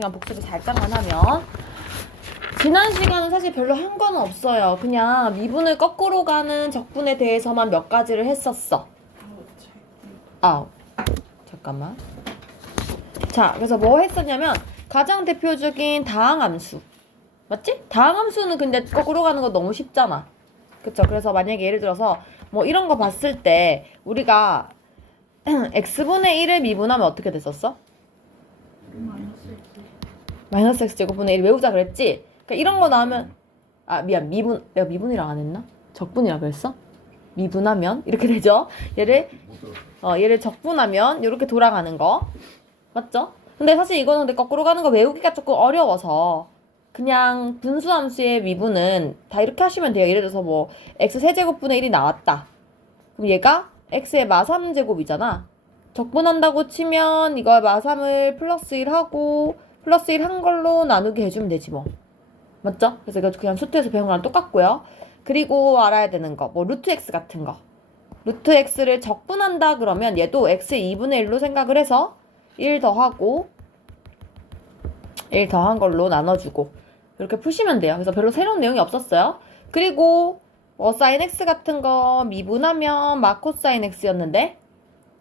시간 복습을 살짝만 하면 지난 시간은 사실 별로 한 건 없어요. 그냥 미분을 거꾸로 가는 적분에 대해서만 몇 가지를 했었어. 잠깐만. 자, 그래서 뭐 했었냐면 가장 대표적인 다항함수. 맞지? 다항함수는 근데 거꾸로 가는 거 너무 쉽잖아. 그쵸? 그래서 만약에 예를 들어서 뭐 이런 거 봤을 때 우리가 x분의 1을 미분하면 어떻게 됐었어? 마이너스 x제곱분의 1 외우자 그랬지? 그러니까 이런 거 나오면 미분 내가 미분이라 안 했나? 적분이라 그랬어? 미분하면 이렇게 되죠? 얘를 적분하면 이렇게 돌아가는 거 맞죠? 근데 사실 이거는 근데 거꾸로 가는 거 외우기가 조금 어려워서 그냥 분수함수의 미분은 다 이렇게 하시면 돼요. 예를 들어서 뭐 x 세제곱분의 1이 나왔다. 그럼 얘가 x의 마3제곱이잖아. 적분한다고 치면 이거 마3을 플러스 1하고 플러스 1 한 걸로 나누게 해주면 되지 뭐. 맞죠? 그래서 이거 그냥 수트에서 배운 거랑 똑같고요. 그리고 알아야 되는 거, 뭐 루트 x 같은 거. 루트 x를 적분한다 그러면 얘도 x의 2분의 1로 생각을 해서 1 더하고 1 더한 걸로 나눠주고 이렇게 푸시면 돼요. 그래서 별로 새로운 내용이 없었어요. 그리고 뭐 사인 x 같은 거 미분하면 마코사인 x였는데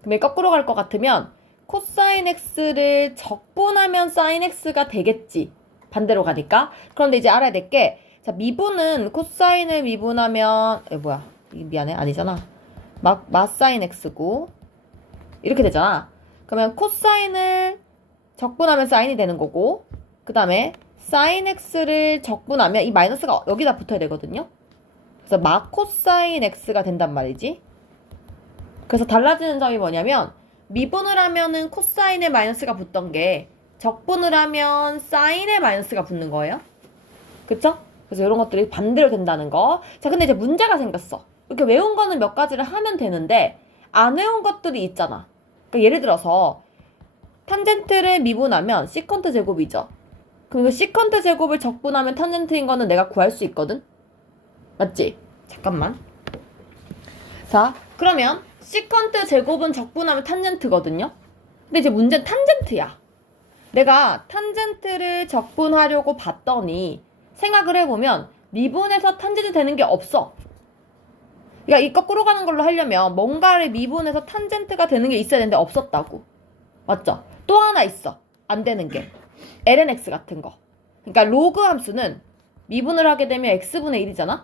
그럼 거꾸로 갈 것 같으면 코사인 x를 적분하면 사인 x가 되겠지. 반대로 가니까. 그런데 이제 알아야 될 게, 자, 미분은 코사인을 미분하면, 이게 미안해. 아니잖아. 마사인 x고, 이렇게 되잖아. 그러면 코사인을 적분하면 사인이 되는 거고, 그 다음에 사인 x를 적분하면 이 마이너스가 여기다 붙어야 되거든요. 그래서 마코사인 x가 된단 말이지. 그래서 달라지는 점이 뭐냐면 미분을 하면은 코사인에 마이너스가 붙던 게 적분을 하면 사인에 마이너스가 붙는 거예요. 그쵸? 그래서 이런 것들이 반대로 된다는 거. 자, 근데 이제 문제가 생겼어. 이렇게 외운 거는 몇 가지를 하면 되는데 안 외운 것들이 있잖아. 그러니까 예를 들어서 탄젠트를 미분하면 시컨트 제곱이죠. 그럼 이거 시컨트 제곱을 적분하면 탄젠트인 거는 내가 구할 수 있거든? 맞지? 잠깐만. 자, 그러면 시컨트 제곱은 적분하면 탄젠트거든요? 근데 이제 문제는 탄젠트야. 내가 탄젠트를 적분하려고 봤더니 생각을 해보면 미분해서 탄젠트 되는 게 없어. 그러니까 이 거꾸로 가는 걸로 하려면 뭔가를 미분해서 탄젠트가 되는 게 있어야 되는데 없었다고. 맞죠? 또 하나 있어. 안 되는 게. lnx 같은 거. 그러니까 로그 함수는 미분을 하게 되면 x분의 1이잖아?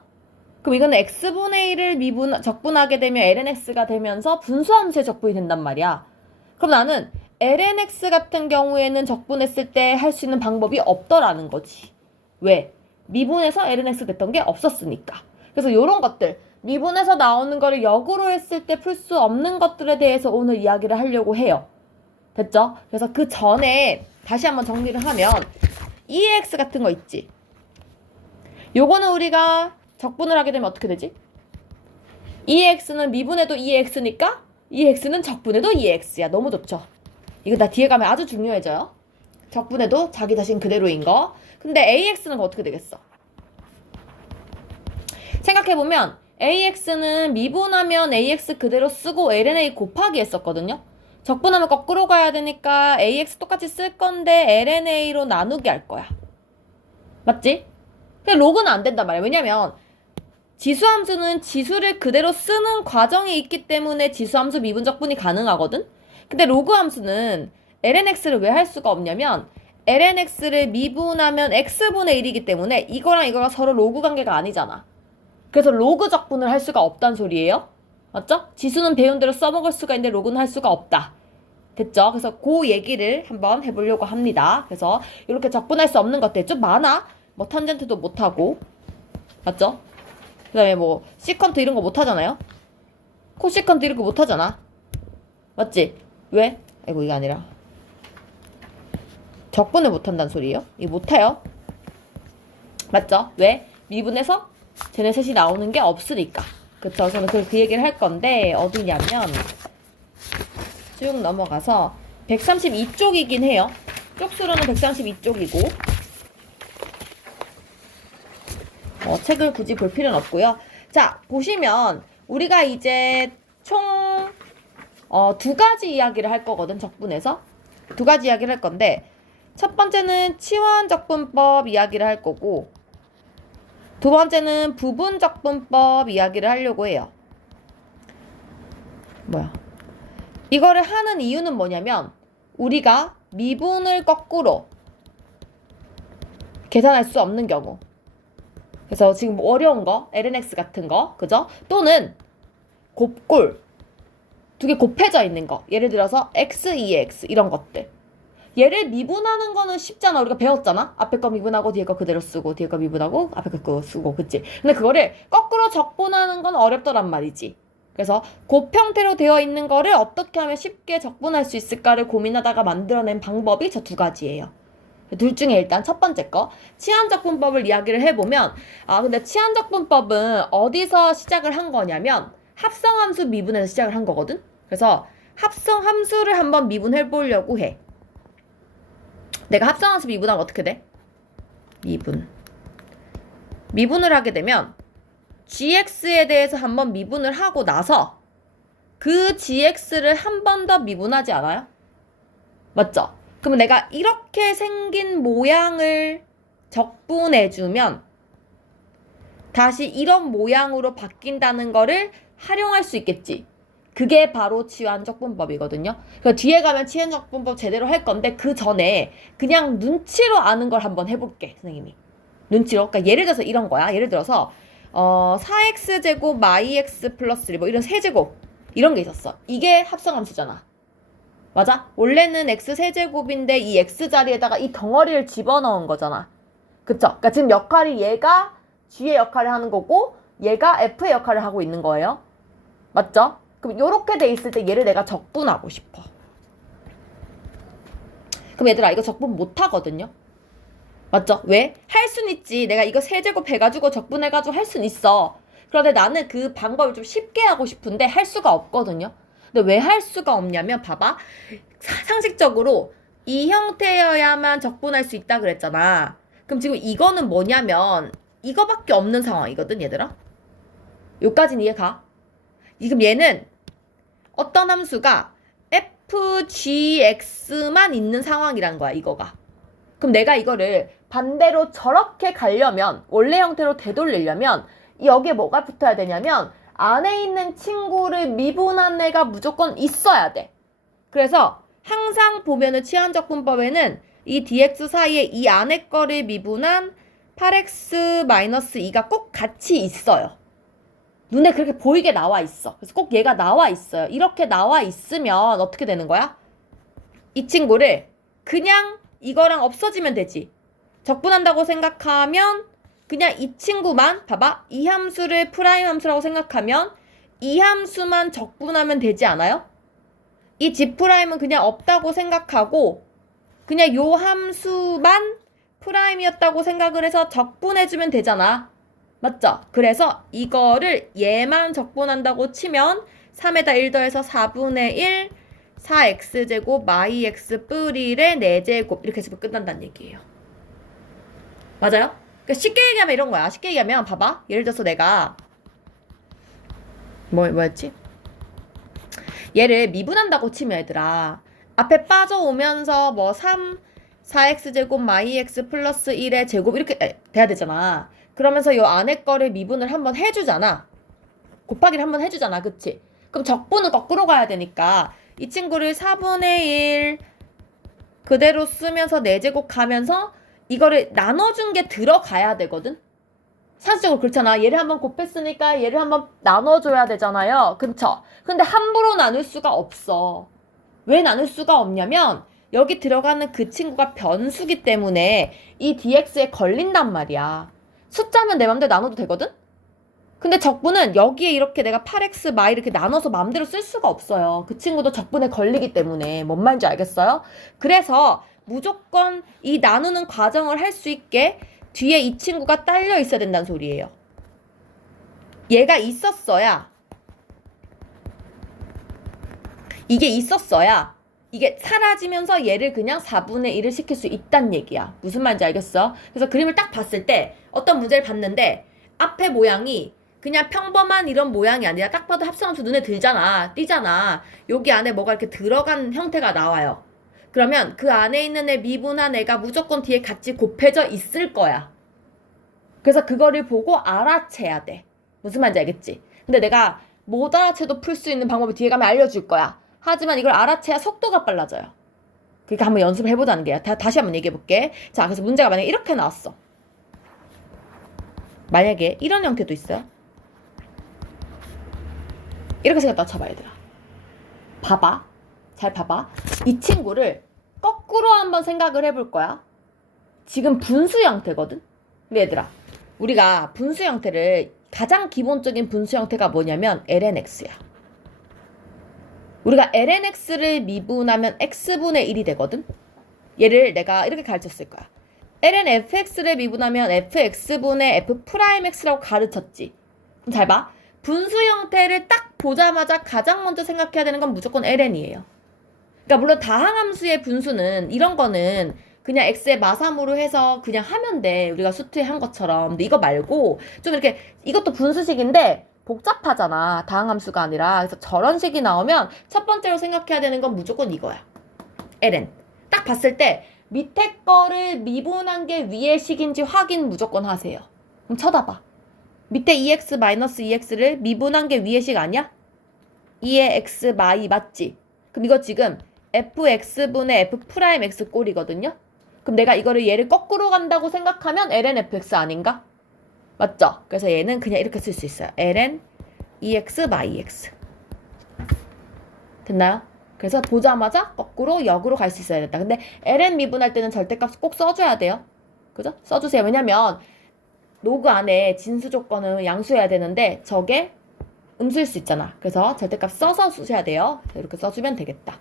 그럼 이거는 x분의 1을 적분하게 되면 lnx가 되면서 분수함수의 적분이 된단 말이야. 그럼 나는 lnx 같은 경우에는 적분했을 때 할 수 있는 방법이 없더라는 거지. 왜? 미분해서 lnx 됐던 게 없었으니까. 그래서 이런 것들, 미분해서 나오는 거를 역으로 했을 때 풀 수 없는 것들에 대해서 오늘 이야기를 하려고 해요. 됐죠? 그래서 그 전에 다시 한번 정리를 하면 EX 같은 거 있지? 요거는 우리가 적분을 하게 되면 어떻게 되지? EX는 미분해도 EX니까 EX는 적분해도 EX야. 너무 좋죠? 이거 나 뒤에 가면 아주 중요해져요. 적분해도 자기 자신 그대로인 거. 근데 AX는 어떻게 되겠어? 생각해보면 AX는 미분하면 AX 그대로 쓰고 LNA 곱하기 했었거든요. 적분하면 거꾸로 가야 되니까 AX 똑같이 쓸 건데 LNA로 나누기 할 거야. 맞지? 근데 로그는 안 된단 말이야. 왜냐면 지수함수는 지수를 그대로 쓰는 과정이 있기 때문에 지수함수 미분적분이 가능하거든? 근데 로그함수는 lnx를 왜 할 수가 없냐면 lnx를 미분하면 x분의 1이기 때문에 이거랑 이거가 서로 로그 관계가 아니잖아. 그래서 로그 적분을 할 수가 없단 소리예요. 맞죠? 지수는 배운 대로 써먹을 수가 있는데 로그는 할 수가 없다. 됐죠? 그래서 그 얘기를 한번 해보려고 합니다. 그래서 이렇게 적분할 수 없는 것들 좀 많아. 뭐 탄젠트도 못하고 맞죠? 그 다음에 뭐 시컨트 이런 거 못하잖아요. 코시컨트 이런 거 못하잖아. 맞지? 왜? 아이고 이게 아니라 적분을 못한다는 소리예요. 이거 못해요. 맞죠? 왜? 미분해서 쟤네 셋이 나오는 게 없으니까. 그쵸? 저는 그 얘기를 할 건데 어디냐면 쭉 넘어가서 132쪽이긴 해요. 쪽수로는 132쪽이고 책을 굳이 볼 필요는 없고요. 자, 보시면 우리가 이제 총 두 가지 이야기를 할 거거든. 적분해서 두 가지 이야기를 할 건데 첫 번째는 치환적분법 이야기를 할 거고 두 번째는 부분적분법 이야기를 하려고 해요. 이거를 하는 이유는 뭐냐면 우리가 미분을 거꾸로 계산할 수 없는 경우, 그래서 지금 어려운 거, lnx 같은 거, 그죠? 또는 곱골 두 개 곱해져 있는 거, 예를 들어서 x, 2x 이런 것들. 얘를 미분하는 거는 쉽잖아. 우리가 배웠잖아. 앞에 거 미분하고 뒤에 거 그대로 쓰고 뒤에 거 미분하고 앞에 거 쓰고, 그치? 근데 그거를 거꾸로 적분하는 건 어렵더란 말이지. 그래서 곱 형태로 되어 있는 거를 어떻게 하면 쉽게 적분할 수 있을까를 고민하다가 만들어낸 방법이 저 두 가지예요. 둘 중에 일단 첫 번째 거, 치환적분법을 이야기를 해보면, 근데 치환적분법은 어디서 시작을 한 거냐면 합성함수 미분에서 시작을 한 거거든. 그래서 합성함수를 한번 미분해 보려고 해. 내가 합성함수 미분하면 어떻게 돼? 미분을 하게 되면 gx에 대해서 한번 미분을 하고 나서 그 gx를 한 번 더 미분하지 않아요? 맞죠? 그러면 내가 이렇게 생긴 모양을 적분해주면 다시 이런 모양으로 바뀐다는 거를 활용할 수 있겠지. 그게 바로 치환적분법이거든요. 그래서 뒤에 가면 치환적분법 제대로 할 건데 그 전에 그냥 눈치로 아는 걸 한번 해볼게, 선생님이. 눈치로. 그러니까 예를 들어서 이런 거야. 예를 들어서 4x제곱 x 플러스 1 뭐 이런 세제곱 이런 게 있었어. 이게 합성함수잖아. 맞아? 원래는 x 세제곱인데 이 x 자리에다가 이 덩어리를 집어넣은 거잖아. 그쵸? 그러니까 지금 역할이 얘가 g의 역할을 하는 거고 얘가 f의 역할을 하고 있는 거예요. 맞죠? 그럼 요렇게 돼 있을 때 얘를 내가 적분하고 싶어. 그럼 얘들아 이거 적분 못 하거든요. 맞죠? 왜? 할 순 있지. 내가 이거 세제곱 해가지고 적분해가지고 할 순 있어. 그런데 나는 그 방법을 좀 쉽게 하고 싶은데 할 수가 없거든요. 근데 왜 할 수가 없냐면 봐봐. 상식적으로 이 형태여야만 적분할 수 있다 그랬잖아. 그럼 지금 이거는 뭐냐면 이거밖에 없는 상황이거든, 얘들아. 여기까지는 이해가? 지금 얘는 어떤 함수가 fgx만 있는 상황이란 거야, 이거가. 그럼 내가 이거를 반대로 저렇게 가려면, 원래 형태로 되돌리려면 여기에 뭐가 붙어야 되냐면 안에 있는 친구를 미분한 애가 무조건 있어야 돼. 그래서 항상 보면은 치환적분법에는 이 dx 사이에 이 안에 거를 미분한 8x-2가 꼭 같이 있어요. 눈에 그렇게 보이게 나와 있어. 그래서 꼭 얘가 나와 있어요. 이렇게 나와 있으면 어떻게 되는 거야? 이 친구를 그냥 이거랑 없어지면 되지. 적분한다고 생각하면 그냥 이 친구만, 봐봐. 이 함수를 프라임 함수라고 생각하면 이 함수만 적분하면 되지 않아요? 이 g'은 그냥 없다고 생각하고 그냥 요 함수만 프라임이었다고 생각을 해서 적분해주면 되잖아. 맞죠? 그래서 이거를 얘만 적분한다고 치면 3에다 1 더해서 4분의 1 4x제곱 x 뿌리의 4제곱 이렇게 해서 끝난다는 얘기예요. 맞아요? 그러니까 쉽게 얘기하면 이런 거야. 쉽게 얘기하면 봐봐. 예를 들어서 내가 뭐였지? 얘를 미분한다고 치면 얘들아 앞에 빠져오면서 뭐 4x제곱 x 플러스 1의 제곱 이렇게 돼야 되잖아. 그러면서 요 안에 거를 미분을 한번 해주잖아. 곱하기를 한번 해주잖아. 그치? 그럼 적분은 거꾸로 가야 되니까 이 친구를 4분의 1 그대로 쓰면서 4제곱 가면서 이거를 나눠준 게 들어가야 되거든? 상식적으로 그렇잖아. 얘를 한번 곱했으니까 얘를 한번 나눠줘야 되잖아요. 그쵸? 근데 함부로 나눌 수가 없어. 왜 나눌 수가 없냐면 여기 들어가는 그 친구가 변수기 때문에 이 dx에 걸린단 말이야. 숫자면 내 맘대로 나눠도 되거든? 근데 적분은 여기에 이렇게 내가 8x 마 이렇게 나눠서 맘대로 쓸 수가 없어요. 그 친구도 적분에 걸리기 때문에. 뭔 말인지 알겠어요? 그래서 무조건 이 나누는 과정을 할 수 있게 뒤에 이 친구가 딸려 있어야 된다는 소리예요. 얘가 있었어야 이게 사라지면서 얘를 그냥 4분의 1을 시킬 수 있단 얘기야. 무슨 말인지 알겠어? 그래서 그림을 딱 봤을 때 어떤 문제를 봤는데 앞에 모양이 그냥 평범한 이런 모양이 아니라 딱 봐도 합성함수 눈에 들잖아. 띄잖아. 여기 안에 뭐가 이렇게 들어간 형태가 나와요. 그러면 그 안에 있는 애 미분한 애가 무조건 뒤에 같이 곱해져 있을 거야. 그래서 그거를 보고 알아채야 돼. 무슨 말인지 알겠지? 근데 내가 못 알아채도 풀 수 있는 방법을 뒤에 가면 알려줄 거야. 하지만 이걸 알아채야 속도가 빨라져요. 그러니까 한번 연습을 해보자는 게야. 다시 한번 얘기해볼게. 자, 그래서 문제가 만약에 이렇게 나왔어. 만약에 이런 형태도 있어요. 이렇게 생겼다 쳐봐, 얘들아. 봐봐. 잘 봐봐. 이 친구를 거꾸로 한번 생각을 해볼 거야. 지금 분수 형태거든? 근데 얘들아, 우리가 분수 형태를 가장 기본적인 분수 형태가 뭐냐면 lnx야. 우리가 lnx를 미분하면 x분의 1이 되거든? 얘를 내가 이렇게 가르쳤을 거야. ln fx를 미분하면 fx분의 f'x라고 가르쳤지. 그럼 잘 봐. 분수 형태를 딱 보자마자 가장 먼저 생각해야 되는 건 무조건 ln이에요. 그러니까 물론 다항함수의 분수는 이런 거는 그냥 x의 마삼으로 해서 그냥 하면 돼. 우리가 수트에 한 것처럼. 근데 이거 말고 좀 이렇게 이것도 분수식인데 복잡하잖아. 다항함수가 아니라. 그래서 저런 식이 나오면 첫 번째로 생각해야 되는 건 무조건 이거야. ln. 딱 봤을 때 밑에 거를 미분한 게 위의 식인지 확인 무조건 하세요. 그럼 쳐다봐. 밑에 2x-2x를 미분한 게 위의 식 아니야? 2의 x 마이 맞지? 그럼 이거 지금 fx분의 f'x 꼴이거든요? 그럼 내가 이거를 얘를 거꾸로 간다고 생각하면 ln fx 아닌가? 맞죠? 그래서 얘는 그냥 이렇게 쓸 수 있어요. ln 2x 마이 x. 됐나요? 그래서 보자마자 거꾸로 역으로 갈 수 있어야 된다. 근데 ln 미분할 때는 절대값 꼭 써줘야 돼요. 그죠? 써주세요. 왜냐면 로그 안에 진수 조건은 양수해야 되는데 저게 음수일 수 있잖아. 그래서 절대값 써서 쓰셔야 돼요. 이렇게 써주면 되겠다.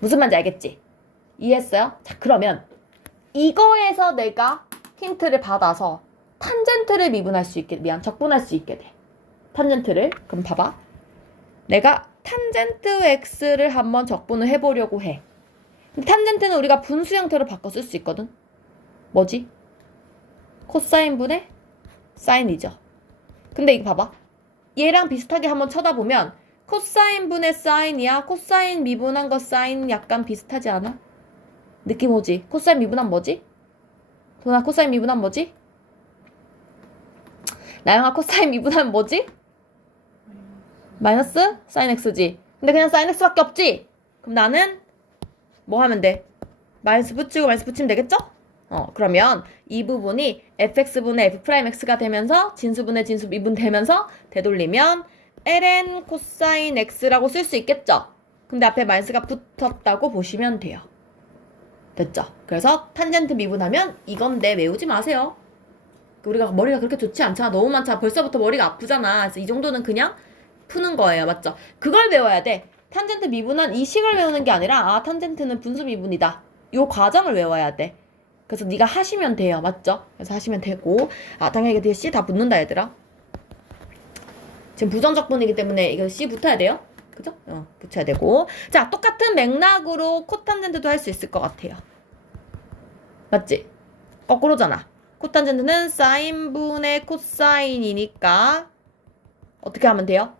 무슨 말인지 알겠지? 이해했어요? 자, 그러면 이거에서 내가 힌트를 받아서 탄젠트를 미분할 수 있게, 적분할 수 있게 돼. 탄젠트를. 그럼 봐봐. 내가 탄젠트 x를 한번 적분을 해보려고 해. 근데 탄젠트는 우리가 분수 형태로 바꿔 쓸 수 있거든. 뭐지? 코사인분의 사인이죠. 근데 이거 봐봐. 얘랑 비슷하게 한번 쳐다보면 코사인분의 사인이야. 코사인 미분한 거 사인 약간 비슷하지 않아? 느낌 오지? 코사인 미분한 뭐지? 도나 코사인 미분한 뭐지? 나영아 코사인 미분한 뭐지? 마이너스 사인 x지. 근데 그냥 사인 x밖에 없지? 그럼 나는 뭐 하면 돼? 마이너스 붙이고 마이너스 붙이면 되겠죠? 그러면 이 부분이 fx분의 f'x가 되면서 진수분의 진수 미분되면서 되돌리면 ln 코사인 x라고 쓸 수 있겠죠? 근데 앞에 마이너스가 붙었다고 보시면 돼요. 됐죠? 그래서 탄젠트 미분하면 이건데 외우지 마세요. 우리가 머리가 그렇게 좋지 않잖아. 너무 많잖아. 벌써부터 머리가 아프잖아. 그래서 이 정도는 그냥 푸는 거예요. 맞죠? 그걸 외워야 돼. 탄젠트 미분한 이 식을 외우는 게 아니라 탄젠트는 분수 미분이다. 요 과정을 외워야 돼. 그래서 네가 하시면 돼요. 맞죠? 그래서 하시면 되고 당연히 이게 뒤에 C 다 붙는다 얘들아. 지금 부정적분이기 때문에 이거 C 붙어야 돼요. 그죠? 붙여야 되고. 자, 똑같은 맥락으로 코탄젠트도 할 수 있을 것 같아요. 맞지? 거꾸로잖아. 코탄젠트는 사인분의 코사인이니까 어떻게 하면 돼요?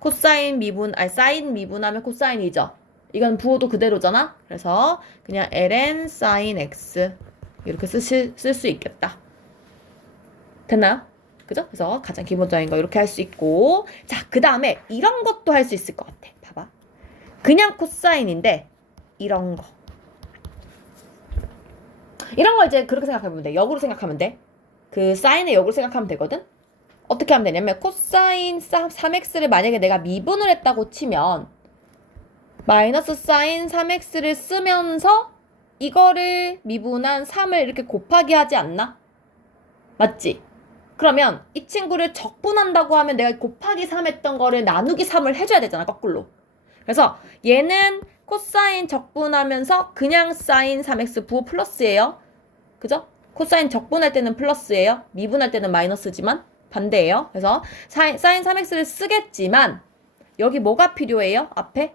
코사인 미분, 사인 미분하면 코사인이죠. 이건 부호도 그대로잖아. 그래서 그냥 ln sin x 이렇게 쓸 수 있겠다. 됐나요? 그죠? 그래서 가장 기본적인 거 이렇게 할 수 있고, 자, 그 다음에 이런 것도 할 수 있을 것 같아. 봐봐. 그냥 코사인인데 이런 거. 이런 걸 이제 그렇게 생각하면 돼. 역으로 생각하면 돼. 그 사인의 역으로 생각하면 되거든. 어떻게 하면 되냐면 코사인 3x를 만약에 내가 미분을 했다고 치면 마이너스 사인 3x를 쓰면서 이거를 미분한 3을 이렇게 곱하기 하지 않나? 맞지? 그러면 이 친구를 적분한다고 하면 내가 곱하기 3 했던 거를 나누기 3을 해줘야 되잖아, 거꾸로. 그래서 얘는 코사인 적분하면서 그냥 사인 3x 부호 플러스예요. 그죠? 코사인 적분할 때는 플러스예요. 미분할 때는 마이너스지만 반대예요. 그래서 사인 3x를 쓰겠지만 여기 뭐가 필요해요? 앞에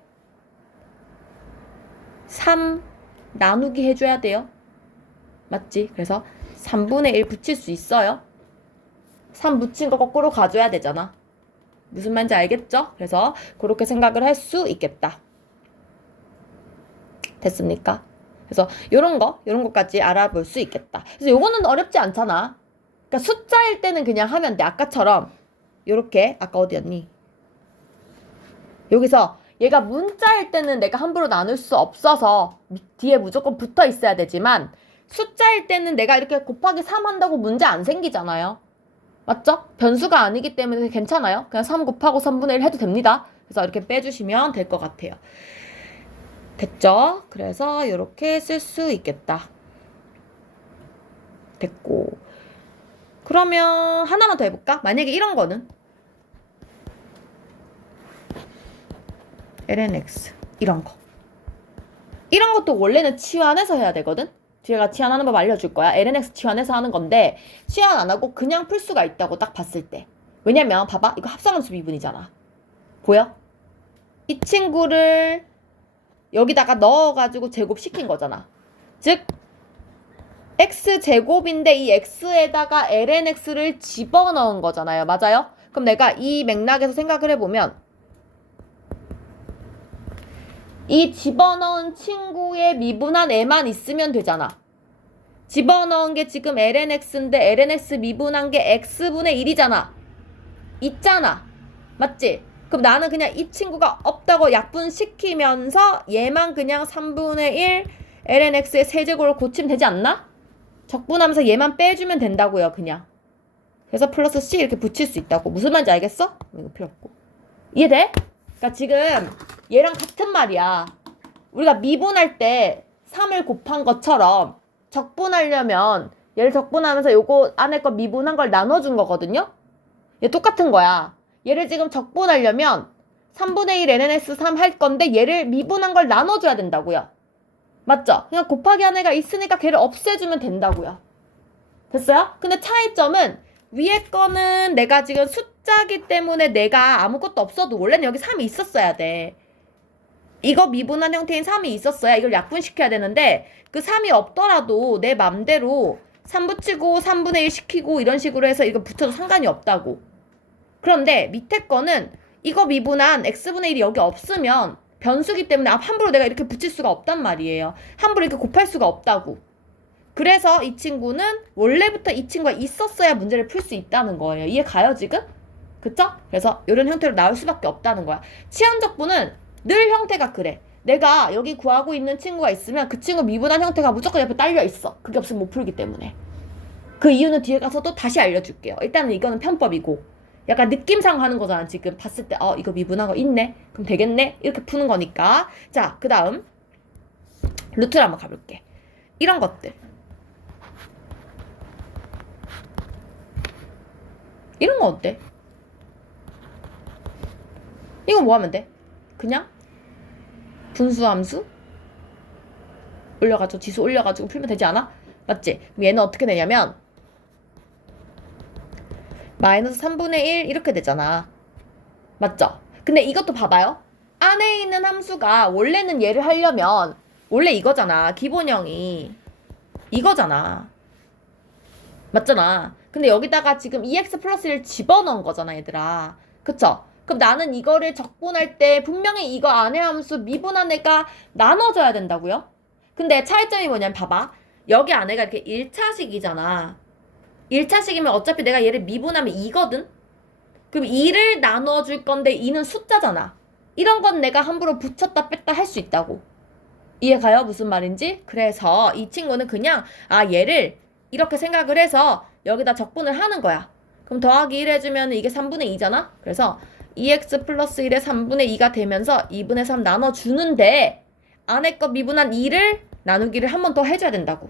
3 나누기 해줘야 돼요. 맞지? 그래서 3분의 1 붙일 수 있어요. 3 붙인 거 거꾸로 가져야 되잖아. 무슨 말인지 알겠죠? 그래서 그렇게 생각을 할 수 있겠다. 됐습니까? 그래서 요런 것까지 알아볼 수 있겠다. 그래서 요거는 어렵지 않잖아. 그러니까 숫자일 때는 그냥 하면 돼. 아까처럼 요렇게 아까 어디였니? 여기서 얘가 문자일 때는 내가 함부로 나눌 수 없어서 뒤에 무조건 붙어 있어야 되지만 숫자일 때는 내가 이렇게 곱하기 3 한다고 문제 안 생기잖아요. 맞죠? 변수가 아니기 때문에 괜찮아요. 그냥 3 곱하고 3분의 1 해도 됩니다. 그래서 이렇게 빼주시면 될 것 같아요. 됐죠? 그래서 이렇게 쓸 수 있겠다. 됐고. 그러면 하나만 더 해볼까? 만약에 이런 거는 lnx 이런 것도 원래는 치환해서 해야 되거든? 뒤에가 치환하는 법 알려줄 거야. lnx 치환해서 하는 건데 치환 안 하고 그냥 풀 수가 있다고 딱 봤을 때. 왜냐면 봐봐. 이거 합성함수 미분이잖아. 보여? 이 친구를 여기다가 넣어가지고 제곱시킨 거잖아. 즉 x제곱인데 이 x에다가 lnx를 집어넣은 거잖아요. 맞아요? 그럼 내가 이 맥락에서 생각을 해보면 이 집어넣은 친구의 미분한 애만 있으면 되잖아. 집어넣은 게 지금 lnx인데 lnx 미분한 게 x분의 1이잖아. 있잖아. 맞지? 그럼 나는 그냥 이 친구가 없다고 약분시키면서 얘만 그냥 3분의 1 lnx의 세제곱을 고치면 되지 않나? 적분하면서 얘만 빼주면 된다고요. 그냥. 그래서 플러스 c 이렇게 붙일 수 있다고. 무슨 말인지 알겠어? 이거 필요 없고. 이해돼? 그러니까 지금 얘랑 같은 말이야. 우리가 미분할 때 3을 곱한 것처럼 적분하려면 얘를 적분하면서 요거 안에 거 미분한 걸 나눠준 거거든요. 얘 똑같은 거야. 얘를 지금 적분하려면 3분의 1 lnx 3 할 건데 얘를 미분한 걸 나눠줘야 된다고요. 맞죠? 그냥 곱하기 한 애가 있으니까 걔를 없애주면 된다고요. 됐어요? 근데 차이점은 위에 거는 내가 지금 숫자기 때문에 내가 아무것도 없어도 원래는 여기 3이 있었어야 돼. 이거 미분한 형태인 3이 있었어야 이걸 약분시켜야 되는데 그 3이 없더라도 내 맘대로 3 붙이고 3분의 1 시키고 이런 식으로 해서 이거 붙여도 상관이 없다고. 그런데 밑에 거는 이거 미분한 x분의 1이 여기 없으면 변수기 때문에 함부로 내가 이렇게 붙일 수가 없단 말이에요. 함부로 이렇게 곱할 수가 없다고. 그래서 이 친구는 원래부터 이 친구가 있었어야 문제를 풀 수 있다는 거예요. 이해 가요 지금? 그쵸? 그래서 이런 형태로 나올 수밖에 없다는 거야. 치환적분은 늘 형태가 그래. 내가 여기 구하고 있는 친구가 있으면 그 친구 미분한 형태가 무조건 옆에 딸려 있어. 그게 없으면 못 풀기 때문에. 그 이유는 뒤에 가서도 다시 알려줄게요. 일단은 이거는 편법이고 약간 느낌상 하는 거잖아. 지금 봤을 때 이거 미분한 거 있네? 그럼 되겠네? 이렇게 푸는 거니까. 자, 그 다음 루트를 한번 가볼게. 이런 것들. 이런 거 어때? 이거 뭐 하면 돼? 그냥 분수함수 올려가지고 지수 올려가지고 풀면 되지 않아? 맞지? 그럼 얘는 어떻게 되냐면 마이너스 3분의 1 이렇게 되잖아. 맞죠? 근데 이것도 봐봐요. 안에 있는 함수가 원래는 얘를 하려면 원래 이거잖아. 기본형이 이거잖아. 맞잖아. 근데 여기다가 지금 2x 플러스 1을 집어넣은 거잖아 얘들아. 그쵸? 그럼 나는 이거를 적분할 때 분명히 이거 안에 함수 미분한 애가 나눠져야 된다고요? 근데 차이점이 뭐냐면 봐봐. 여기 안에가 이렇게 1차식이잖아. 1차식이면 어차피 내가 얘를 미분하면 2거든? 그럼 2를 나눠줄 건데 2는 숫자잖아. 이런 건 내가 함부로 붙였다 뺐다 할 수 있다고. 이해 가요? 무슨 말인지? 그래서 이 친구는 그냥 얘를 이렇게 생각을 해서 여기다 적분을 하는 거야. 그럼 더하기 1 해주면 이게 3분의 2잖아? 그래서 2x 플러스 1의 3분의 2가 되면서 2분의 3 나눠주는데 안에 거 미분한 2를 나누기를 한 번 더 해줘야 된다고.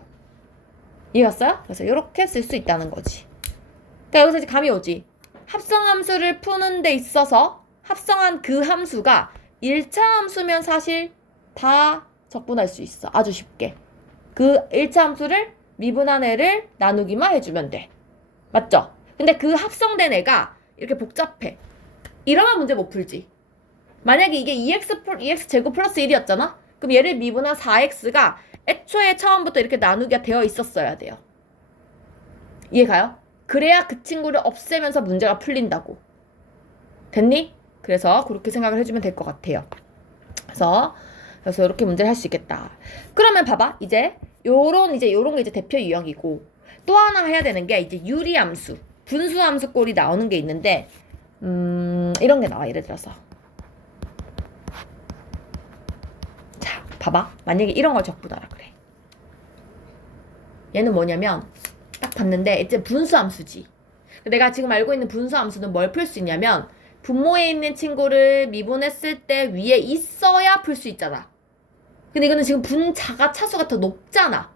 이해갔어요? 그래서 이렇게 쓸 수 있다는 거지. 그러니까 여기서 이제 감이 오지. 합성함수를 푸는 데 있어서 합성한 그 함수가 1차 함수면 사실 다 적분할 수 있어. 아주 쉽게. 그 1차 함수를 미분한 애를 나누기만 해주면 돼. 맞죠? 근데 그 합성된 애가 이렇게 복잡해. 이러면 문제 못 풀지. 만약에 이게 2x 제곱 플러스 1이었잖아? 그럼 얘를 미분한 4x가 애초에 처음부터 이렇게 나누기가 되어 있었어야 돼요. 이해가요? 그래야 그 친구를 없애면서 문제가 풀린다고. 됐니? 그래서 그렇게 생각을 해주면 될 것 같아요. 그래서 그래서 이렇게 문제를 할 수 있겠다. 그러면 봐봐. 이제 요런 게 이제 대표 유형이고, 또 하나 해야 되는 게 이제 유리함수, 분수함수 꼴이 나오는 게 있는데, 이런 게 나와. 예를 들어서. 자, 봐봐. 만약에 이런 걸 적분하라 그래. 얘는 뭐냐면, 딱 봤는데, 이제 분수함수지. 내가 지금 알고 있는 분수함수는 뭘 풀 수 있냐면, 분모에 있는 친구를 미분했을 때 위에 있어야 풀 수 있잖아. 근데 이거는 지금 분자가 차수가 더 높잖아.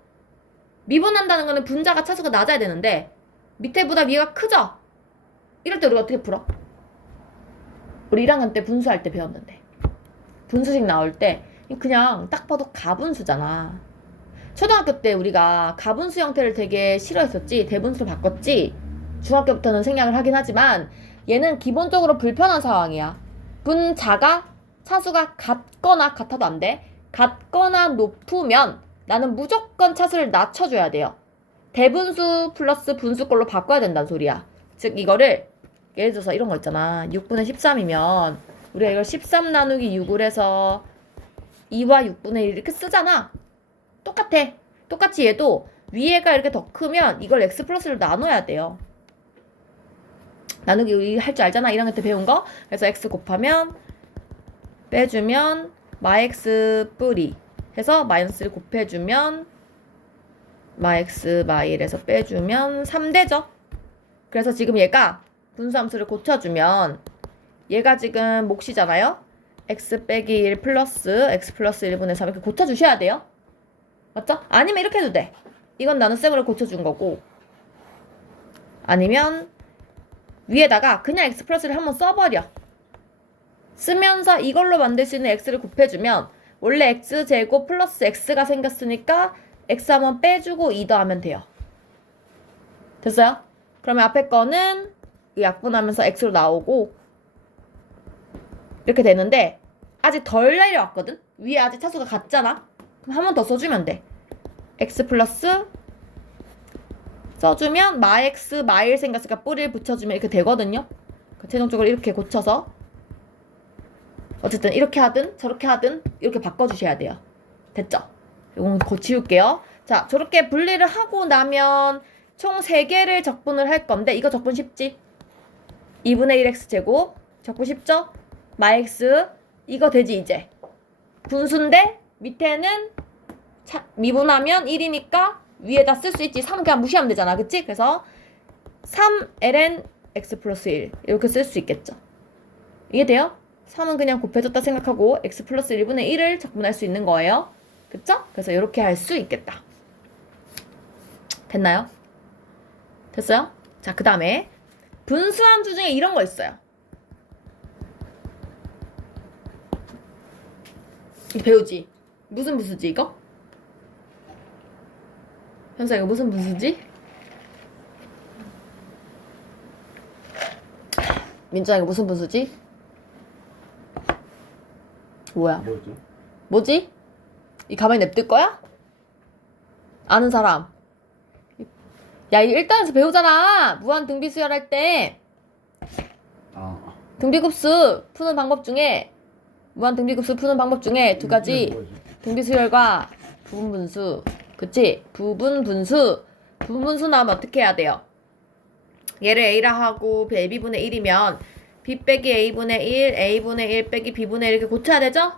미분한다는 거는 분자가 차수가 낮아야 되는데 밑에보다 위가 크죠? 이럴 때 우리가 어떻게 풀어? 우리 1학년 때 분수할 때 배웠는데 분수식 나올 때 그냥 딱 봐도 가분수잖아. 초등학교 때 우리가 가분수 형태를 되게 싫어했었지. 대분수로 바꿨지. 중학교부터는 생략을 하긴 하지만 얘는 기본적으로 불편한 상황이야. 분자가 차수가 같거나 같아도 안 돼. 같거나 높으면 나는 무조건 차수를 낮춰줘야 돼요. 대분수 플러스 분수꼴로 바꿔야 된다는 소리야. 즉 이거를 예를 들어서 이런 거 있잖아. 6분의 13이면 우리가 이걸 13 나누기 6을 해서 2와 6분의 1 이렇게 쓰잖아. 똑같아. 똑같이 얘도 위에가 이렇게 더 크면 이걸 x 플러스로 나눠야 돼요. 나누기 할 줄 알잖아. 1학년 때 배운 거. 그래서 x 곱하면 빼주면 마x 뿌리 해서 마이너스를 곱해주면 마x 마일에서 빼주면 3되죠. 그래서 지금 얘가 분수함수를 고쳐주면 얘가 지금 몫이잖아요. x 빼기 1 플러스 x 플러스 1분의 3 이렇게 고쳐주셔야 돼요. 맞죠? 아니면 이렇게 해도 돼. 이건 나눗셈으로 고쳐준 거고, 아니면 위에다가 그냥 x 플러스를 한번 써버려. 쓰면서 이걸로 만들 수 있는 x를 곱해주면 원래 x제곱 플러스 x가 생겼으니까 x 한번 빼주고 2 더하면 돼요. 됐어요? 그러면 앞에 거는 약분하면서 x로 나오고 이렇게 되는데 아직 덜 내려왔거든? 위에 아직 차수가 같잖아? 그럼 한 번 더 써주면 돼. x 플러스 써주면 마x 마일 생겼으니까 뿌리를 붙여주면 이렇게 되거든요. 최종적으로 이렇게 고쳐서 어쨌든 이렇게 하든 저렇게 하든 이렇게 바꿔주셔야 돼요. 됐죠? 이건 곧 지울게요. 자, 저렇게 분리를 하고 나면 총 3개를 적분을 할 건데 이거 적분 쉽지? 2분의 1x 제곱 적분 쉽죠? 마x 이거 되지 이제. 분수인데 밑에는 미분하면 1이니까 위에다 쓸 수 있지. 3 그냥 무시하면 되잖아. 그치? 그래서 3ln x 플러스 1 이렇게 쓸 수 있겠죠. 이해돼요? 3은 그냥 곱해줬다 생각하고 x 플러스 1분의 1을 적분할 수 있는 거예요. 그쵸? 그래서 이렇게 할 수 있겠다. 됐나요? 됐어요? 자, 그 다음에 분수함수 중에 이런 거 있어요. 이거 배우지? 무슨 분수지 이거? 현서 이거 무슨 분수지? 민준아 이거 무슨 분수지? 뭐야? 뭐지? 이 가만히 냅둘 거야? 아는 사람. 야, 이거 1단에서 배우잖아. 무한 등비수열 할 때. 등비급수 푸는 방법 중에 무한 등비급수 푸는 방법 중에 두 가지. 등비수열과 부분분수. 그치? 부분분수. 부분분수 나오면 어떻게 해야 돼요? 얘를 a라 하고 b분의 1이면 b 빼기 a분의 1, a분의 1 빼기 b분의 1 이렇게 고쳐야 되죠?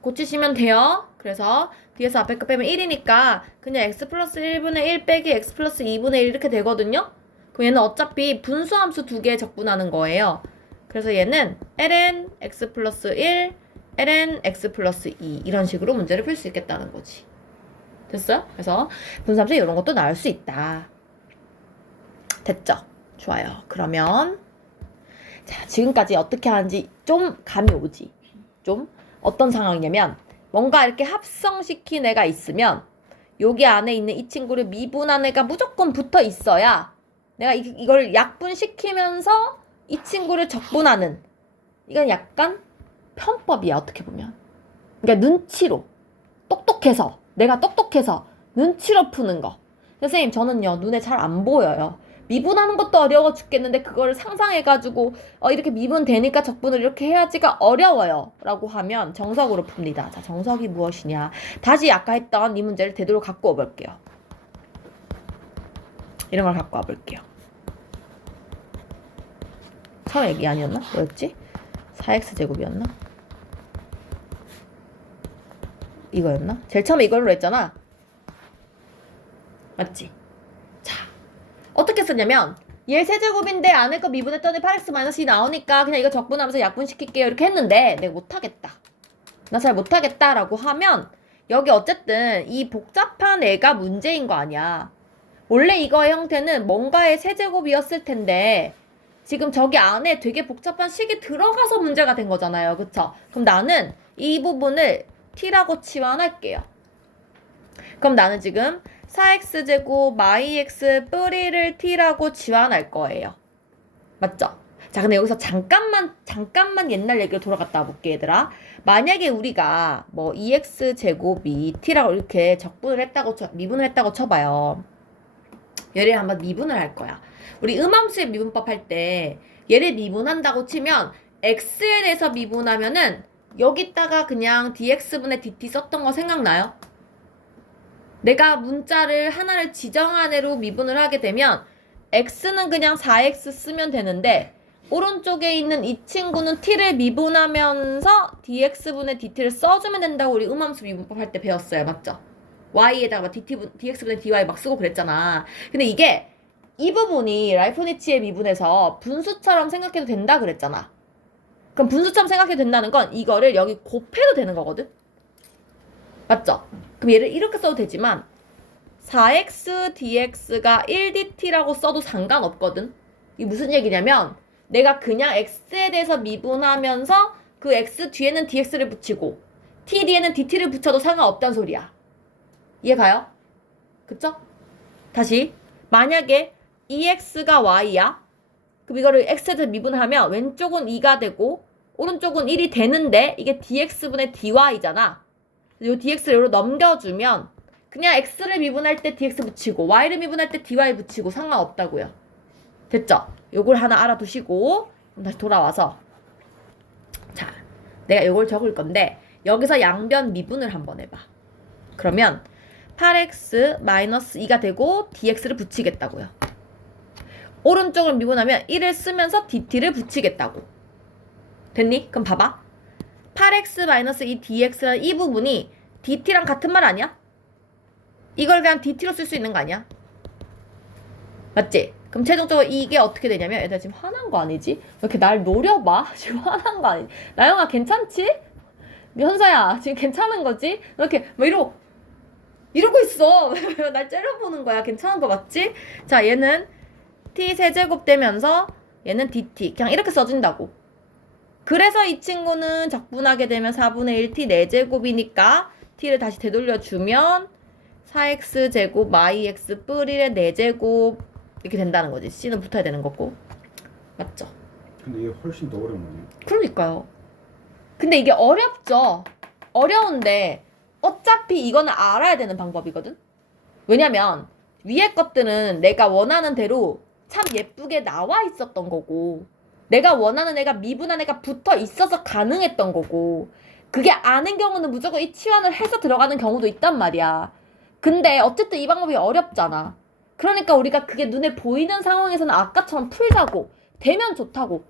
고치시면 돼요. 그래서 뒤에서 앞에 거 빼면 1이니까 그냥 x 플러스 1분의 1 빼기 x 플러스 2분의 1 이렇게 되거든요? 그럼 얘는 어차피 분수함수 2개 적분하는 거예요. 그래서 얘는 ln x 플러스 1, ln x 플러스 2 이런 식으로 문제를 풀 수 있겠다는 거지. 됐어요? 그래서 분수함수 이런 것도 나올 수 있다. 됐죠? 좋아요. 그러면 자, 지금까지 어떻게 하는지 좀 감이 오지. 좀 어떤 상황이냐면 뭔가 이렇게 합성시킨 애가 있으면 여기 안에 있는 이 친구를 미분한 애가 무조건 붙어 있어야 내가 이걸 약분시키면서 이 친구를 적분하는, 이건 약간 편법이야 어떻게 보면. 그러니까 눈치로 똑똑해서, 내가 똑똑해서 눈치로 푸는 거. 선생님 저는요 눈에 잘 안 보여요. 미분하는 것도 어려워 죽겠는데 그거를 상상해가지고 이렇게 미분되니까 적분을 이렇게 해야지가 어려워요 라고 하면 정석으로 풉니다. 자, 정석이 무엇이냐. 다시 아까 했던 이 문제를 되도록 갖고 와볼게요. 이런 걸 갖고 와볼게요. 처음 얘기 아니었나? 뭐였지? 4x제곱이었나? 이거였나? 제일 처음에 이걸로 했잖아. 맞지? 자, 어떻게 쓰냐면 얘 세제곱인데 안에 거 미분했더니 8x-2 나오니까 그냥 이거 적분하면서 약분시킬게요 이렇게 했는데 내가 못하겠다. 나 잘 못하겠다 라고 하면 여기 어쨌든 이 복잡한 애가 문제인 거 아니야. 원래 이거의 형태는 뭔가의 세제곱이었을 텐데 지금 저기 안에 되게 복잡한 식이 들어가서 문제가 된 거잖아요. 그쵸? 그럼 나는 이 부분을 t라고 치환할게요. 그럼 나는 지금 4x제곱 x 뿌리를 t라고 치환할 거예요. 맞죠? 자, 근데 여기서 잠깐만 옛날 얘기로 돌아갔다 와볼게, 얘들아. 만약에 우리가 뭐 2x제곱이 t라고 이렇게 적분을 했다고 미분을 했다고 쳐봐요. 얘를 한번 미분을 할 거야. 우리 음함수의 미분법 할 때 얘를 미분한다고 치면 x에 대해서 미분하면은 여기다가 그냥 dx분의 dt 썼던 거 생각나요? 내가 문자를 하나를 지정한 애로 미분을 하게 되면 x는 그냥 4x 쓰면 되는데 오른쪽에 있는 이 친구는 t를 미분하면서 dx분의 dt를 써주면 된다고 우리 음함수 미분법 할 때 배웠어요. 맞죠? y에다가 dx분의 dy 막 쓰고 그랬잖아. 근데 이게 이 부분이 라이프니츠의 미분에서 분수처럼 생각해도 된다 그랬잖아. 그럼 분수처럼 생각해도 된다는 건 이거를 여기 곱해도 되는 거거든? 맞죠? 그럼 얘를 이렇게 써도 되지만 4x dx가 1dt라고 써도 상관없거든? 이게 무슨 얘기냐면 내가 그냥 x에 대해서 미분하면서 그 x 뒤에는 dx를 붙이고 t 뒤에는 dt를 붙여도 상관없단 소리야. 이해 가요? 그쵸? 다시 만약에 2x가 y야. 그럼 이거를 x에서 미분하면 왼쪽은 2가 되고 오른쪽은 1이 되는데 이게 dx분의 dy잖아. 이 dx를 여기로 넘겨주면 그냥 x를 미분할 때 dx 붙이고 y를 미분할 때 dy 붙이고 상관없다고요. 됐죠? 요걸 하나 알아두시고 다시 돌아와서 자, 내가 요걸 적을 건데 여기서 양변 미분을 한번 해봐. 그러면 8x-2가 되고 dx를 붙이겠다고요. 오른쪽을 미분하면 1을 쓰면서 dt를 붙이겠다고. 됐니? 그럼 봐봐. 8x-2 dx라는 이 부분이 dt랑 같은 말 아니야? 이걸 그냥 dt로 쓸 수 있는 거 아니야? 맞지? 그럼 최종적으로 이게 어떻게 되냐면 얘들아 지금 화난 거 아니지? 왜 이렇게 날 노려봐? 지금 화난 거 아니지? 나영아 괜찮지? 현서야 지금 괜찮은 거지? 이렇게 뭐 이러고 있어. 날 째려보는 거야. 괜찮은 거 맞지? 자, 얘는 t 세제곱 되면서 얘는 dt. 그냥 이렇게 써준다고. 그래서 이 친구는 적분하게 되면 4분의 1t 4제곱이니까 t를 다시 되돌려주면 4x제곱 x 뿌리의 4제곱 이렇게 된다는 거지. c는 붙어야 되는 거고. 맞죠? 근데 이게 훨씬 더 어렵네요. 그러니까요. 근데 이게 어렵죠. 어려운데 어차피 이거는 알아야 되는 방법이거든? 왜냐면 위에 것들은 내가 원하는 대로 참 예쁘게 나와 있었던 거고 내가 원하는 애가 미분한 애가 붙어 있어서 가능했던 거고 그게 아는 경우는 무조건 이 치환을 해서 들어가는 경우도 있단 말이야. 근데 어쨌든 이 방법이 어렵잖아. 그러니까 우리가 그게 눈에 보이는 상황에서는 아까처럼 풀자고 되면 좋다고.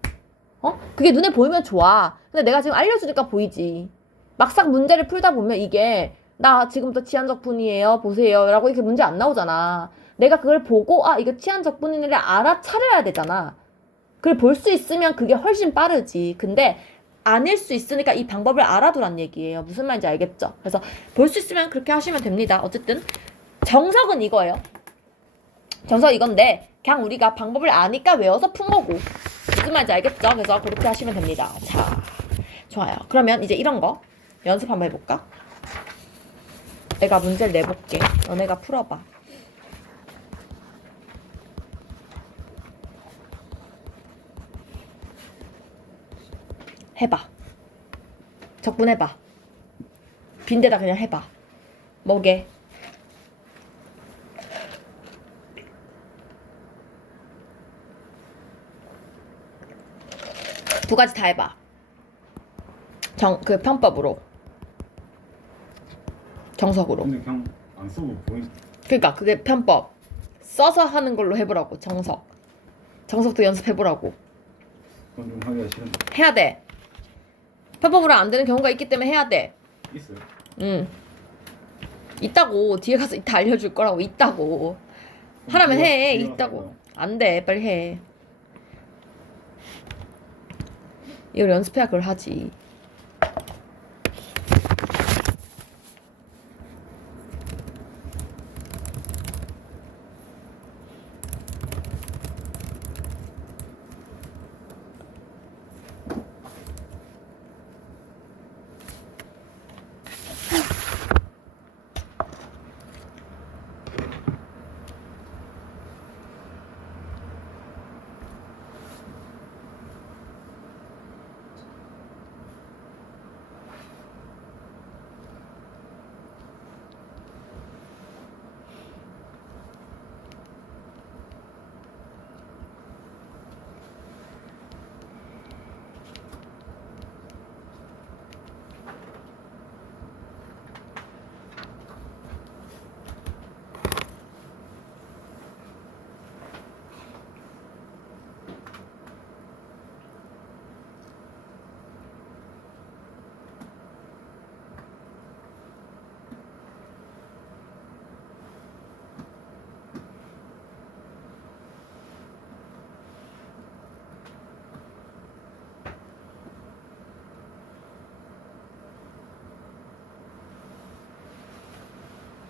그게 눈에 보이면 좋아. 근데 내가 지금 알려주니까 보이지. 막상 문제를 풀다 보면 이게 나 지금부터 치환적분이에요 보세요 라고 이렇게 문제 안 나오잖아. 내가 그걸 보고 이거 치환적분인을 알아차려야 되잖아. 그걸 볼 수 있으면 그게 훨씬 빠르지. 근데 아닐 수 있으니까 이 방법을 알아두란 얘기예요. 무슨 말인지 알겠죠? 그래서 볼 수 있으면 그렇게 하시면 됩니다. 어쨌든 정석은 이거예요. 정석 이건데 그냥 우리가 방법을 아니까 외워서 푼 거고. 무슨 말인지 알겠죠? 그래서 그렇게 하시면 됩니다. 자, 좋아요. 그러면 이제 이런 거 연습 한번 해볼까? 내가 문제를 내볼게. 너네가 풀어봐. 해봐. 적분해봐. 빈대다 그냥 해봐. 뭐게? 두 가지 다 해봐. 그 편법으로. 정석으로. 근데 그냥 안 써도 보이. 그러니까 그게 편법. 써서 하는 걸로 해보라고. 정석도 연습해보라고. 그건 좀 하기가 싫은데. 해야 돼. 편법으로 안 되는 경우가 있기 때문에 해야 돼. 있어요. 응. 있다고. 뒤에 가서 이따 알려줄 거라고. 있다고. 하라면 해. 있다고. 안 돼. 빨리 해. 이걸 연습해야 그걸 하지.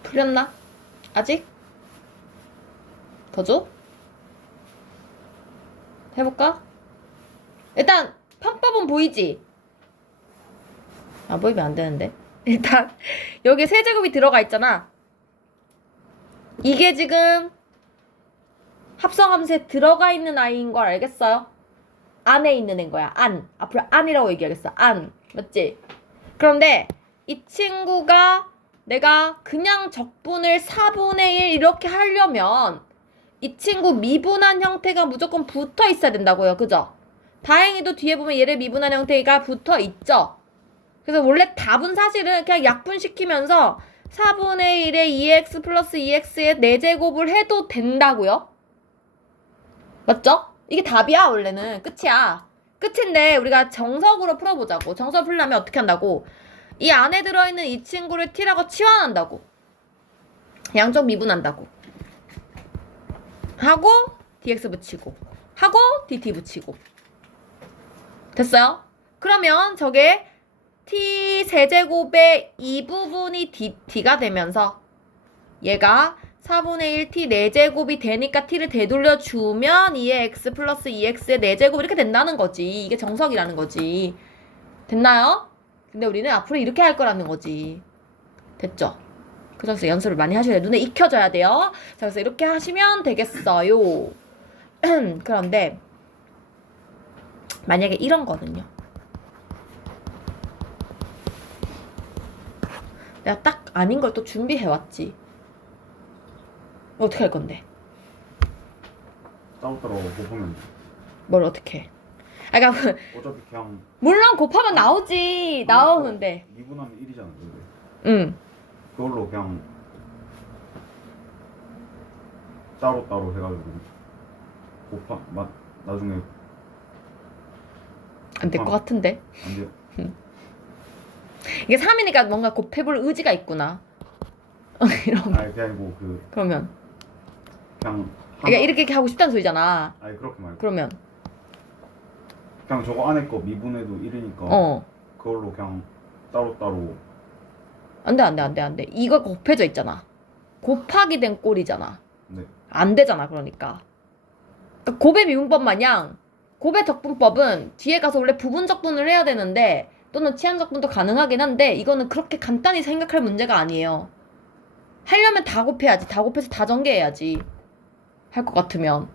풀렸나? 아직? 더 줘? 해볼까? 일단 편법은 보이지? 아, 보이면 안 되는데. 일단 여기 세제곱이 들어가 있잖아. 이게 지금 합성함수에 들어가 있는 아이인 걸 알겠어요? 안에 있는 애인 거야. 안. 앞으로 안이라고 얘기하겠어. 안. 맞지? 그런데 이 친구가 내가 그냥 적분을 4분의 1 이렇게 하려면 이 친구 미분한 형태가 무조건 붙어 있어야 된다고요. 그죠? 다행히도 뒤에 보면 얘를 미분한 형태가 붙어 있죠. 그래서 원래 답은 사실은 그냥 약분시키면서 4분의 1의 2x 플러스 2x의 4제곱을 해도 된다고요. 맞죠? 이게 답이야. 원래는 끝이야. 끝인데 우리가 정석으로 풀어보자고. 정석을 풀려면 어떻게 한다고? 이 안에 들어있는 이 친구를 t라고 치환한다고. 양쪽 미분한다고. 하고 dx 붙이고 하고 dt 붙이고. 됐어요? 그러면 저게 t 세제곱의 이 부분이 dt가 되면서 얘가 4분의 1t 4제곱이 되니까 t를 되돌려주면 2의 x 플러스 2x의 4제곱 이렇게 된다는 거지. 이게 정석이라는 거지. 됐나요? 근데 우리는 앞으로 이렇게 할 거라는 거지. 됐죠? 그래서 연습을 많이 하셔야 돼요. 눈에 익혀져야 돼요. 자, 그래서 이렇게 하시면 되겠어요. 그런데 만약에 이런 거는요. 내가 딱 아닌 걸 또 준비해왔지. 어떻게 할 건데? 따로따로 곱하면 돼. 뭘 어떻게 해? 아, 그러니까 어차피 그냥 물론 곱하면 나오지. 나오는데. 미분하면 1이잖아. 근데 응. 그걸로 그냥 따로따로 해가지고 나중에 안 될 것 같은데. 안 돼요. 이게 3이니까 뭔가 곱해볼 의지가 있구나. 이런 거. 아니 그게 아니고 그러면 그냥 그러니까 이렇게 하고 싶다는 소리잖아. 아니 그렇게 말고 그러면 그냥 저거 안에 거 미분해도 1이니까 그걸로 그냥 따로따로 안 돼. 이거 곱해져 있잖아. 곱하기 된 꼴이잖아. 네. 안 되잖아. 그러니까 곱의 미분법 마냥 곱의 적분법은 뒤에 가서 원래 부분 적분을 해야 되는데 또는 치환 적분도 가능하긴 한데 이거는 그렇게 간단히 생각할 문제가 아니에요. 하려면 다 곱해야지. 다 곱해서 다 전개해야지. 할 것 같으면.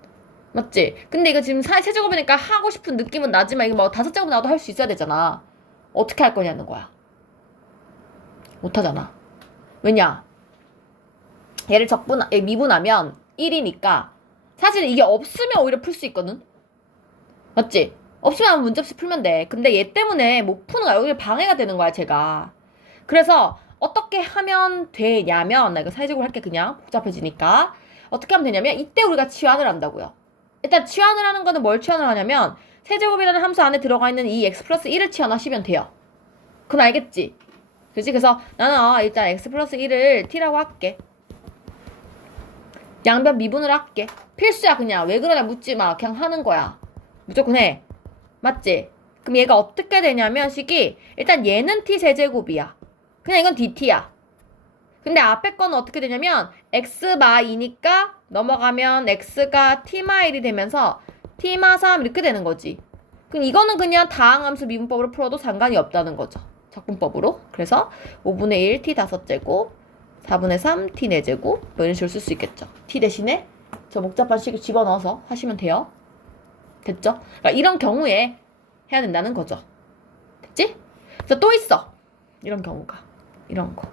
맞지? 근데 이거 지금 세제곱이니까 하고 싶은 느낌은 나지만 이거 뭐 5제곱 나도 할 수 있어야 되잖아. 어떻게 할 거냐는 거야. 못하잖아. 왜냐? 얘를 미분하면 1이니까 사실 이게 없으면 오히려 풀 수 있거든? 맞지? 없으면 아무 문제 없이 풀면 돼. 근데 얘 때문에 못 푸는 거야. 여기 방해가 되는 거야, 제가. 그래서 어떻게 하면 되냐면, 나 이거 사회적으로 할게, 그냥. 복잡해지니까. 어떻게 하면 되냐면, 이때 우리가 치환을 한다고요. 일단 치환을 하는 거는 뭘 치환을 하냐면, 세제곱이라는 함수 안에 들어가 있는 이 x 플러스 1을 치환하시면 돼요. 그건 알겠지? 그치? 그래서 나는 일단 x 플러스 1을 t라고 할게. 양변 미분을 할게. 필수야, 그냥. 왜 그러냐 묻지 마. 그냥 하는 거야. 무조건 해. 맞지? 그럼 얘가 어떻게 되냐면 식이 일단 얘는 t 세제곱이야. 그냥 이건 dt야. 근데 앞에 거는 어떻게 되냐면 x마 2니까 넘어가면 x가 t마 1이 되면서 t마 3 이렇게 되는 거지. 그럼 이거는 그냥 다항함수 미분법으로 풀어도 상관이 없다는 거죠. 적분법으로. 그래서 5분의 1 t 5제곱 4분의 3 t 4제곱 뭐 이런 식으로 쓸 수 있겠죠. t 대신에 저 복잡한 식을 집어넣어서 하시면 돼요. 됐죠? 그러니까 이런 경우에 해야 된다는 거죠. 됐지? 그래서 또 있어. 이런 경우가. 이런 거.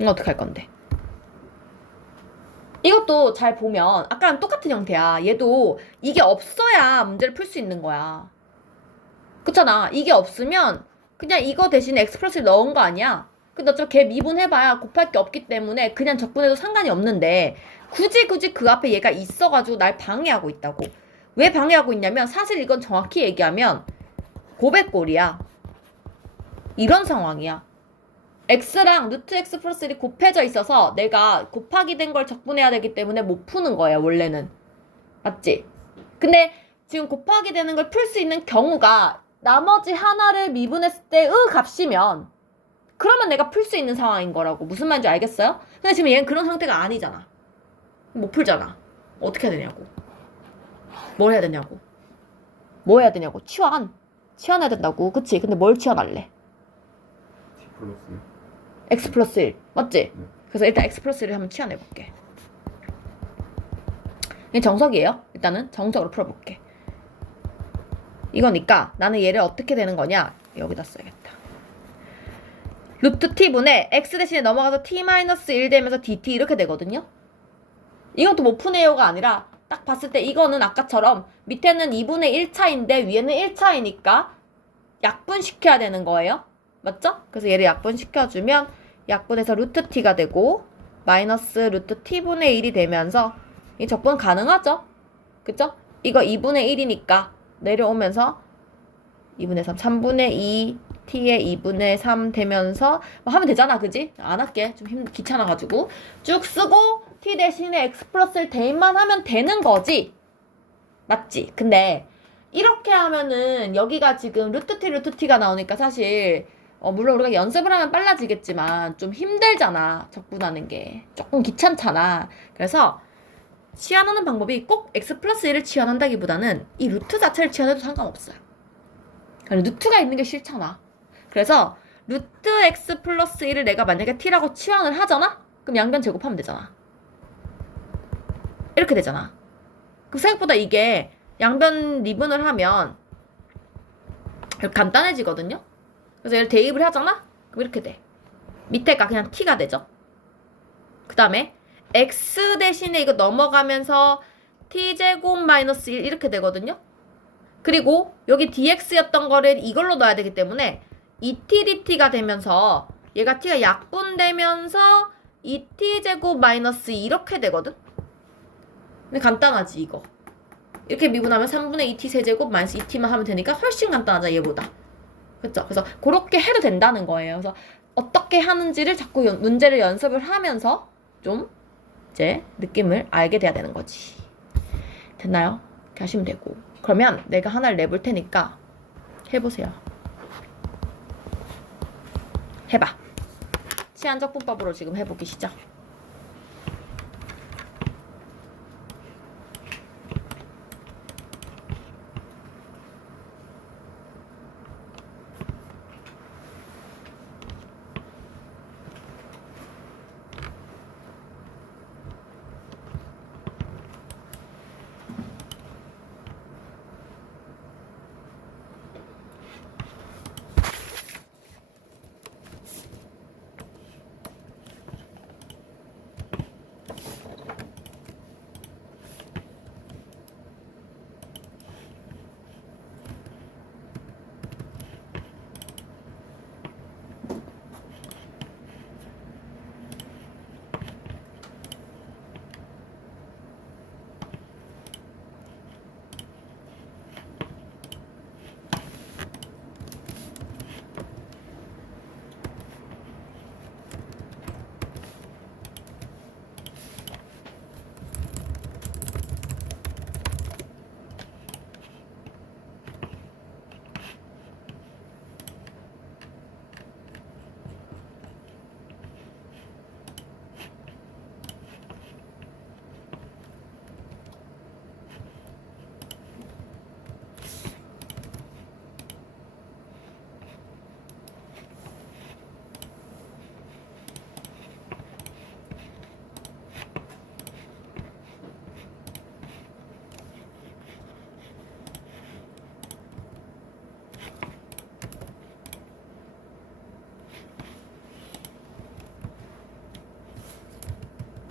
이거 어떻게 할 건데? 이것도 잘 보면 아까랑 똑같은 형태야. 얘도 이게 없어야 문제를 풀 수 있는 거야. 그렇잖아. 이게 없으면 그냥 이거 대신에 x 플러스를 넣은 거 아니야? 근데 어차피 걔 미분해봐야 곱할 게 없기 때문에 그냥 적분해도 상관이 없는데 굳이 그 앞에 얘가 있어가지고 날 방해하고 있다고. 왜 방해하고 있냐면 사실 이건 정확히 얘기하면 고백골이야. 이런 상황이야. x랑 루트 x 플러스 1이 곱해져 있어서 내가 곱하기 된 걸 적분해야 되기 때문에 못 푸는 거야, 원래는. 맞지? 근데 지금 곱하기 되는 걸 풀 수 있는 경우가 나머지 하나를 미분했을 때의 값이면 그러면 내가 풀 수 있는 상황인 거라고. 무슨 말인지 알겠어요? 근데 지금 얘는 그런 상태가 아니잖아. 못 풀잖아. 어떻게 해야 되냐고. 뭘 해야 되냐고. 뭐 해야 되냐고. 치환해야 된다고. 그치? 근데 뭘 치환할래? t 플러스 x 플러스 1. 맞지? 네. 그래서 일단 x 플러스 1을 한번 치환해볼게. 이게 정석이에요. 일단은 정석으로 풀어볼게. 이거니까 나는 얘를 어떻게 되는 거냐. 여기다 써야겠다. 루트 t분의 x 대신에 넘어가서 t-1 되면서 dt 이렇게 되거든요. 이건 또 못 푸네요가 아니라 딱 봤을 때 이거는 아까처럼 밑에는 2분의 1 차인데 위에는 1 차이니까 약분시켜야 되는 거예요. 맞죠? 그래서 얘를 약분시켜주면 약분해서 루트 t가 되고 마이너스 루트 t분의 1이 되면서 이 적분 가능하죠? 그쵸? 이거 2분의 1이니까 내려오면서 2분의 3, 3분의 2 t의 2분의 3 되면서 뭐 하면 되잖아, 그지? 안 할게. 좀 귀찮아가지고 쭉 쓰고 t 대신에 x 플러스를 대입만 하면 되는 거지. 맞지? 근데 이렇게 하면은 여기가 지금 루트 t가 나오니까 사실 물론 우리가 연습을 하면 빨라지겠지만 좀 힘들잖아. 적분하는 게 조금 귀찮잖아. 그래서 치환하는 방법이 꼭 x 플러스 1을 치환한다기보다는 이 루트 자체를 치환해도 상관없어요. 루트가 있는 게 싫잖아. 그래서 루트 x 플러스 1을 내가 만약에 t라고 치환을 하잖아? 그럼 양변 제곱하면 되잖아. 이렇게 되잖아. 그럼 생각보다 이게 양변 미분을 하면 간단해지거든요? 그래서 얘를 대입을 하잖아? 그럼 이렇게 돼. 밑에가 그냥 t가 되죠? 그 다음에 x 대신에 이거 넘어가면서 t제곱 마이너스 1 이렇게 되거든요? 그리고 여기 dx였던 거를 이걸로 넣어야 되기 때문에 2t dt가 되면서 얘가 t가 약분되면서 2t제곱 마이너스 2 이렇게 되거든? 근데 간단하지 이거. 이렇게 미분하면 3분의 2t 세제곱 마이너스 2t만 하면 되니까 훨씬 간단하죠 얘보다. 그쵸? 그래서 그렇게 해도 된다는 거예요. 그래서 어떻게 하는지를 자꾸 문제를 연습을 하면서 좀 이제 느낌을 알게 돼야 되는 거지. 됐나요? 이렇게 하시면 되고. 그러면 내가 하나를 내볼 테니까 해보세요. 해봐. 치환적분법으로 지금 해보기 시작.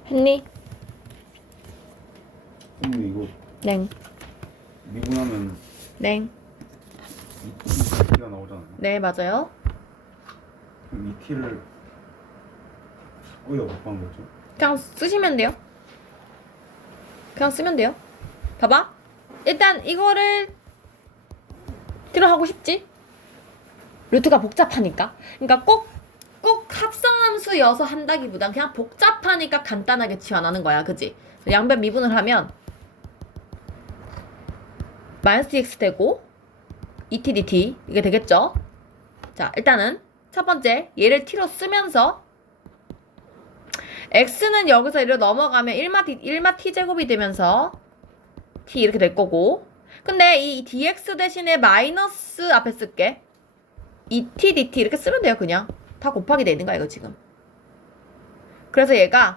했니? 선생님 이거 냉. 미분하면 냉. 2t가 나오잖아요. 네, 맞아요. 그럼 2t를 어디다 곱한 거죠? 그냥 쓰시면 돼요. 그냥 쓰면 돼요. 봐봐. 일단 이거를 뒤로 하고 싶지? 루트가 복잡하니까. 그러니까 꼭 합성함수여서 한다기보단 그냥 복잡하니까 간단하게 지원하는 거야. 그지? 양변 미분을 하면 마이너스 dx 되고 2t dt 이게 되겠죠? 자, 일단은 첫 번째 얘를 t로 쓰면서 x는 여기서 이리로 넘어가면 1마 t제곱이 되면서 t 이렇게 될 거고, 근데 이 dx 대신에 마이너스 앞에 쓸게. 2t dt 이렇게 쓰면 돼요. 그냥 다 곱하기 되는 거야 이거 지금. 그래서 얘가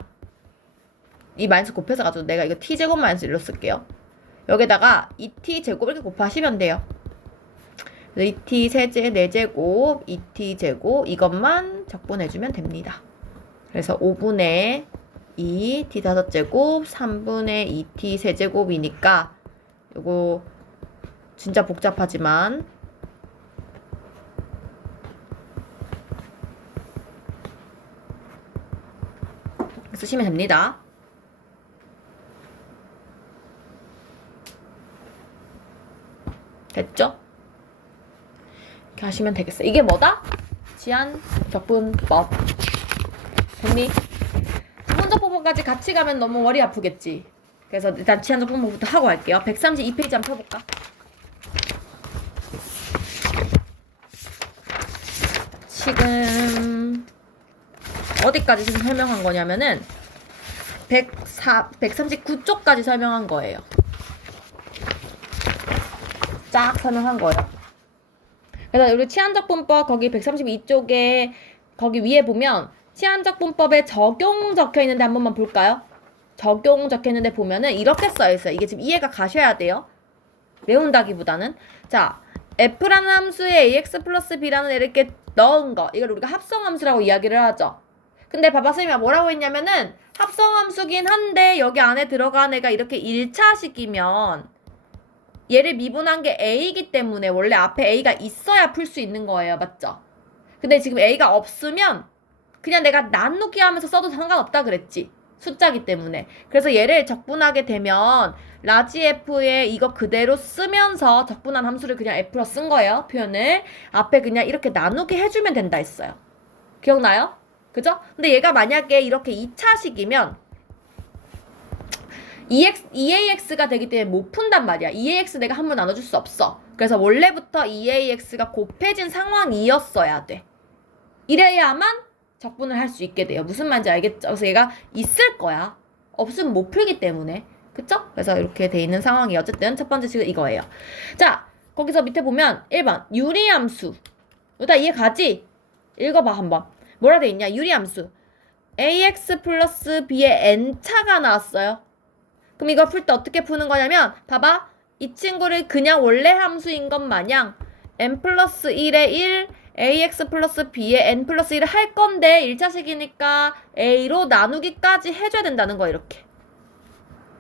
이 마이너스 곱해서 가지고 내가 이거 t제곱 마이너스 1로 쓸게요. 여기다가 2t 제곱 이렇게 곱하시면 돼요. 그래서 2t 세제 4제곱 2t 제곱 이것만 적분해주면 됩니다. 그래서 5분의 2 t 5제곱 3분의 2t 세제곱이니까 요거 진짜 복잡하지만 쓰시면 됩니다. 됐죠? 이렇게 하시면 되겠어. 이게 뭐다? 지한 적분법. 됐니? 적분적분법까지 같이 가면 너무 머리 아프겠지. 그래서 일단 지한 적분법부터 하고 할게요. 132페이지 한번 펴볼까? 지금 어디까지 지금 설명한 거냐면은 139쪽까지 설명한 거예요. 쫙 설명한 거예요. 그래서 우리 치안적분법 거기 132쪽에 거기 위에 보면 치안적분법에 적용 적혀 있는데 한 번만 볼까요? 적용 적혀 있는데 보면은 이렇게 써 있어요. 이게 지금 이해가 가셔야 돼요. 외운다기보다는. 자, f라는 함수에 ax 플러스 b라는 애를 이렇게 넣은 거, 이걸 우리가 합성함수라고 이야기를 하죠. 근데 봐봐, 선생님이 뭐라고 했냐면은 합성함수긴 한데 여기 안에 들어간 애가 이렇게 1차식이면 얘를 미분한 게 a이기 때문에 원래 앞에 a가 있어야 풀 수 있는 거예요. 맞죠? 근데 지금 a가 없으면 그냥 내가 나누기 하면서 써도 상관없다 그랬지. 숫자기 때문에. 그래서 얘를 적분하게 되면 라지 f에 이거 그대로 쓰면서 적분한 함수를 그냥 f로 쓴 거예요. 표현을. 앞에 그냥 이렇게 나누게 해주면 된다 했어요. 기억나요? 그죠? 근데 얘가 만약에 이렇게 2차식이면 2AX가 되기 때문에 못 푼단 말이야. 2AX 내가 한 번 나눠줄 수 없어. 그래서 원래부터 2AX가 곱해진 상황이었어야 돼. 이래야만 적분을 할 수 있게 돼요. 무슨 말인지 알겠죠? 그래서 얘가 있을 거야. 없으면 못 풀기 때문에. 그쵸? 그래서 이렇게 돼 있는 상황이 어쨌든 첫 번째 식은 이거예요. 자, 거기서 밑에 보면 1번 유리함수. 이거 다 이해 가지? 읽어봐 한번. 뭐라 돼 있냐? 유리함수. AX 플러스 B의 N차가 나왔어요. 그럼 이거 풀 때 어떻게 푸는 거냐면 봐봐. 이 친구를 그냥 원래 함수인 것 마냥 N 플러스 1에 1 AX 플러스 B에 N 플러스 1을 할 건데 1차식이니까 A로 나누기까지 해줘야 된다는 거야. 이렇게.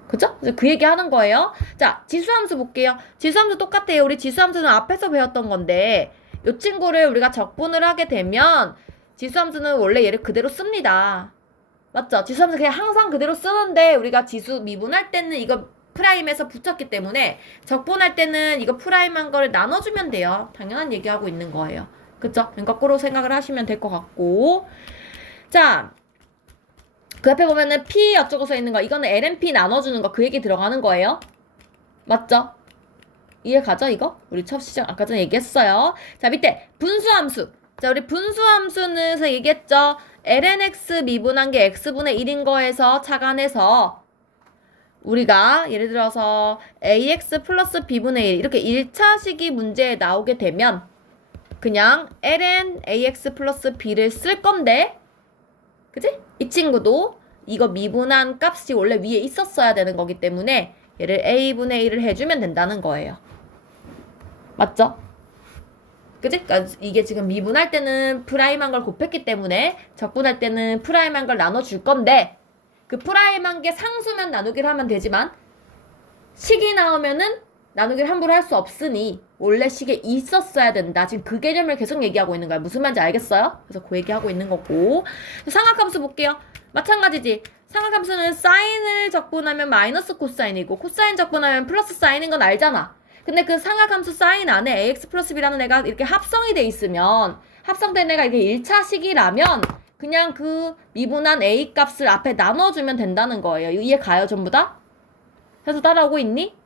그죠? 그래서 그 얘기 하는 거예요. 자, 지수함수 볼게요. 지수함수 똑같아요. 우리 지수함수는 앞에서 배웠던 건데 이 친구를 우리가 적분을 하게 되면 지수함수는 원래 얘를 그대로 씁니다. 맞죠? 지수함수 그냥 항상 그대로 쓰는데 우리가 지수 미분할 때는 이거 프라임에서 붙였기 때문에 적분할 때는 이거 프라임한 거를 나눠주면 돼요. 당연한 얘기하고 있는 거예요. 그쵸? 거꾸로 생각을 하시면 될 것 같고. 자, 그 옆에 보면은 P 어쩌고 써 있는 거, 이거는 LNP 나눠주는 거, 그 얘기 들어가는 거예요. 맞죠? 이해 가죠, 이거? 우리 첫 시작 아까 전에 얘기했어요. 자, 밑에 분수함수. 자, 우리 분수함수는 얘기했죠. lnx 미분한 게 x분의 1인 거에서 착안해서 우리가 예를 들어서 ax 플러스 b분의 1 이렇게 1차식이 문제에 나오게 되면 그냥 ln ax 플러스 b를 쓸 건데, 그치? 이 친구도 이거 미분한 값이 원래 위에 있었어야 되는 거기 때문에 얘를 a분의 1을 해주면 된다는 거예요. 맞죠? 그치? 그러니까 이게 지금 미분할 때는 프라임한 걸 곱했기 때문에 적분할 때는 프라임한 걸 나눠줄 건데 그 프라임한 게 상수면 나누기를 하면 되지만 식이 나오면은 나누기를 함부로 할 수 없으니 원래 식에 있었어야 된다. 지금 그 개념을 계속 얘기하고 있는 거야. 무슨 말인지 알겠어요? 그래서 그 얘기하고 있는 거고. 삼각함수 볼게요. 마찬가지지. 삼각함수는 사인을 적분하면 마이너스 코사인이고 코사인 적분하면 플러스 사인인 건 알잖아. 근데 그 삼각함수 사인 안에 ax 플러스 b라는 애가 이렇게 합성이 돼 있으면 합성된 애가 이렇게 1차식이라면 그냥 그 미분한 a 값을 앞에 나눠주면 된다는 거예요. 이해 가요 전부 다? 해서 따라오고 있니?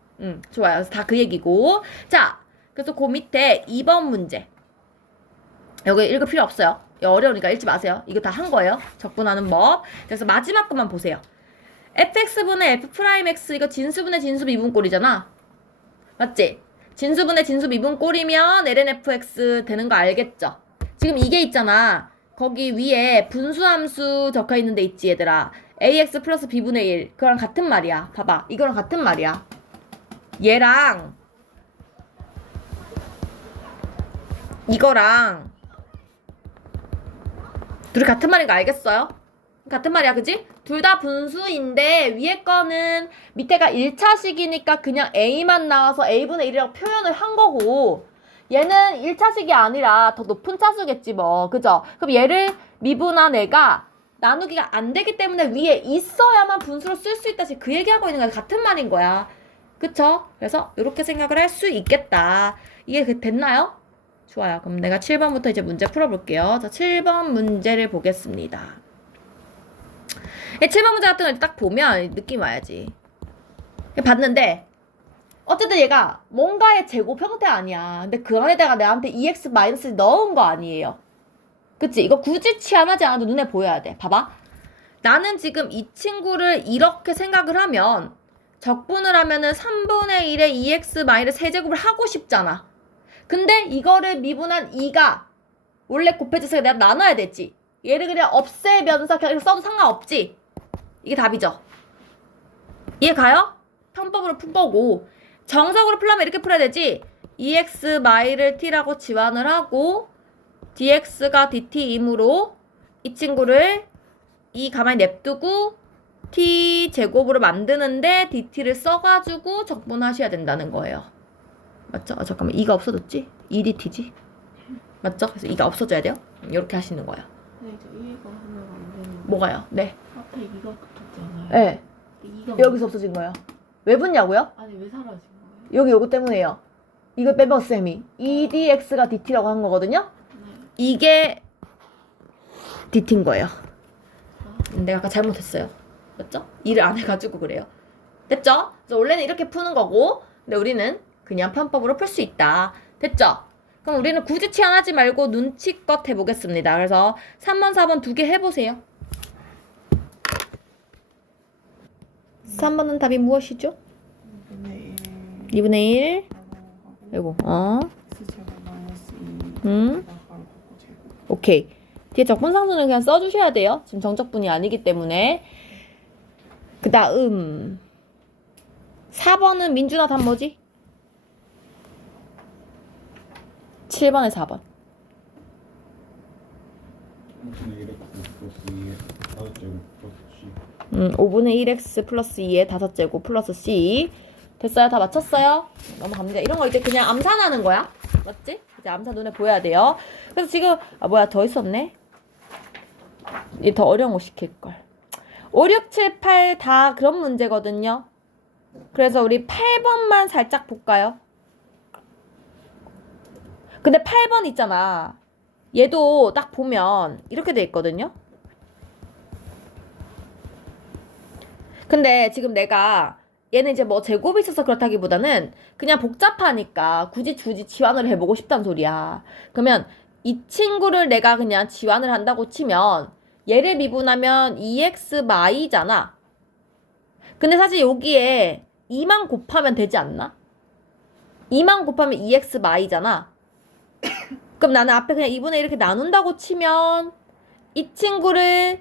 좋아요. 그래서 다 그 얘기고. 자, 그래서 그 밑에 2번 문제. 여기 읽을 필요 없어요. 어려우니까 읽지 마세요. 이거 다 한 거예요. 적분하는 법. 그래서 마지막 것만 보세요. fx분의 f'x 이거 진수분의 진수 미분꼴이잖아. 맞지? 진수분의 진수 미분꼴이면 lnfx 되는 거 알겠죠? 지금 이게 있잖아. 거기 위에 분수함수 적혀 있는 데 있지 얘들아. ax 플러스 b분의 1 그거랑 같은 말이야. 봐봐. 이거랑 같은 말이야. 얘랑 이거랑 둘이 같은 말인 거 알겠어요? 같은 말이야, 그지? 둘 다 분수인데 위에 거는 밑에가 1차식이니까 그냥 a만 나와서 a분의 1이라고 표현을 한 거고 얘는 1차식이 아니라 더 높은 차수겠지 뭐. 그죠? 그럼 얘를 미분한 애가 나누기가 안 되기 때문에 위에 있어야만 분수로 쓸 수 있다. 그 얘기하고 있는 거야. 같은 말인 거야. 그쵸? 그래서 이렇게 생각을 할 수 있겠다. 이게 됐나요? 좋아요. 그럼 내가 7번부터 이제 문제 풀어볼게요. 자, 7번 문제를 보겠습니다. 7번 문제 같은 걸 딱 보면 느낌 와야지. 봤는데 어쨌든 얘가 뭔가의 제곱 형태 아니야. 근데 그 안에다가 내한테 EX 마이너스 넣은 거 아니에요. 그치? 이거 굳이 치환하지 않아도 눈에 보여야 돼. 봐봐. 나는 지금 이 친구를 이렇게 생각을 하면 적분을 하면은 3분의 1의 EX 마이너스 세제곱을 하고 싶잖아. 근데 이거를 미분한 2가 원래 곱해져서 내가 나눠야 되지. 얘를 그냥 없애면서 그냥 써도 상관없지. 이게 답이죠. 이해 가요? 편법으로 푼 거고 정석으로 풀려면 이렇게 풀어야 되지. EX 마이를 T라고 지환을 하고 DX가 DT이므로 이 친구를 이 가만히 냅두고 T 제곱으로 만드는데 DT를 써가지고 적분하셔야 된다는 거예요. 맞죠? 잠깐만 2가 없어졌지? 2DT지? 맞죠? 그래서 2가 없어져야 돼요. 이렇게 하시는 거예요. 네, 이제 2가 하나가 안 되는 거. 뭐가요? 네. 앞에 2가 붙었잖아요. 네. 2가 여기서 없어진 거예요. 왜 붙냐고요? 아니 왜 사라진 거예요? 여기 요거 때문에요. 이거 빼봐 쌤이. 2DX가 DT라고 한 거거든요. 네. 이게 DT인 거예요. 내가 아까 잘못했어요. 맞죠? 일을 안 해가지고 그래요. 됐죠? 그래서 원래는 이렇게 푸는 거고 근데 우리는 그냥 편법으로 풀 수 있다. 됐죠? 그럼 우리는 굳이 치환하지 말고 눈치껏 해보겠습니다. 그래서 3번, 4번 두 개 해보세요. 3번은 답이 무엇이죠? 2분의 1 이거 X제곱 마이너스 2 오케이. 뒤에 적분상수는 그냥 써주셔야 돼요. 지금 정적분이 아니기 때문에. 그 다음 4번은 민준아 답 뭐지? 7번에 4번. 5분의 1x 플러스 2의 5제곱 플러스 c. 됐어요? 다 맞췄어요? 넘어갑니다. 이런 거 이제 그냥 암산하는 거야. 맞지? 이제 암산 눈에 보여야 돼요. 그래서 지금 뭐야 더 있었네. 이 더 어려운 거 시킬걸. 5, 6, 7, 8 다 그런 문제거든요. 그래서 우리 8번만 살짝 볼까요? 근데 8번 있잖아. 얘도 딱 보면 이렇게 돼 있거든요. 근데 지금 내가 얘는 이제 뭐 제곱이 있어서 그렇다기보다는 그냥 복잡하니까 굳이 지환을 해보고 싶단 소리야. 그러면 이 친구를 내가 그냥 지환을 한다고 치면 얘를 미분하면 2x 마이잖아. 근데 사실 여기에 2만 곱하면 되지 않나? 2만 곱하면 2x 마이잖아. 그럼 나는 앞에 그냥 2분의 1 이렇게 나눈다고 치면 이 친구를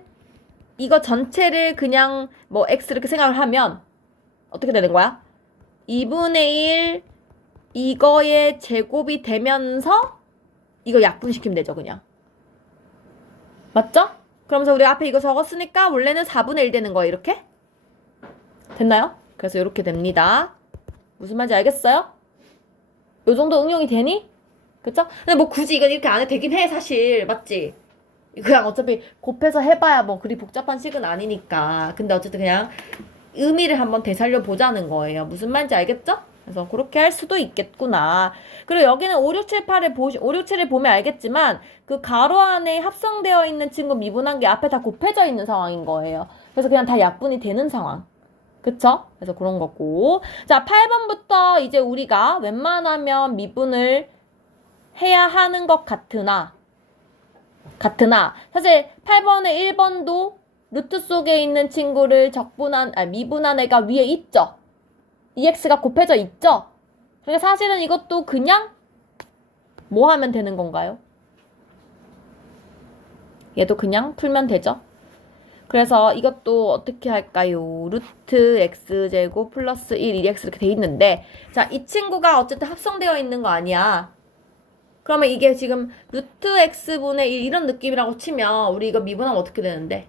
이거 전체를 그냥 뭐 x 이렇게 생각을 하면 어떻게 되는 거야? 2분의 1 이거의 제곱이 되면서 이거 약분시키면 되죠 그냥. 맞죠? 그러면서 우리 앞에 이거 적었으니까 원래는 4분의 1 되는 거예요. 이렇게? 됐나요? 그래서 이렇게 됩니다. 무슨 말인지 알겠어요? 요 정도 응용이 되니? 그쵸? 근데 뭐 굳이 이건 이렇게 안 해도 되긴 해, 사실. 맞지? 그냥 어차피 곱해서 해봐야 뭐 그리 복잡한 식은 아니니까. 근데 어쨌든 그냥 의미를 한번 되살려 보자는 거예요. 무슨 말인지 알겠죠? 그래서 그렇게 할 수도 있겠구나. 그리고 여기는 5, 6, 7, 8을 5, 6, 7을 보면 알겠지만 그 가로 안에 합성되어 있는 친구 미분한 게 앞에 다 곱해져 있는 상황인 거예요. 그래서 그냥 다 약분이 되는 상황. 그쵸? 그래서 그런 거고. 자, 8번부터 이제 우리가 웬만하면 미분을 해야 하는 것 같으나 사실 8번에 1번도 루트 속에 있는 친구를 미분한 애가 위에 있죠? EX가 곱해져 있죠? 그러니까 사실은 이것도 그냥 뭐 하면 되는 건가요? 얘도 그냥 풀면 되죠? 그래서 이것도 어떻게 할까요? 루트 x제곱 플러스 1 2x 이렇게 돼 있는데 자, 이 친구가 어쨌든 합성되어 있는 거 아니야. 그러면 이게 지금 루트 x분의 1 이런 느낌이라고 치면 우리 이거 미분하면 어떻게 되는데?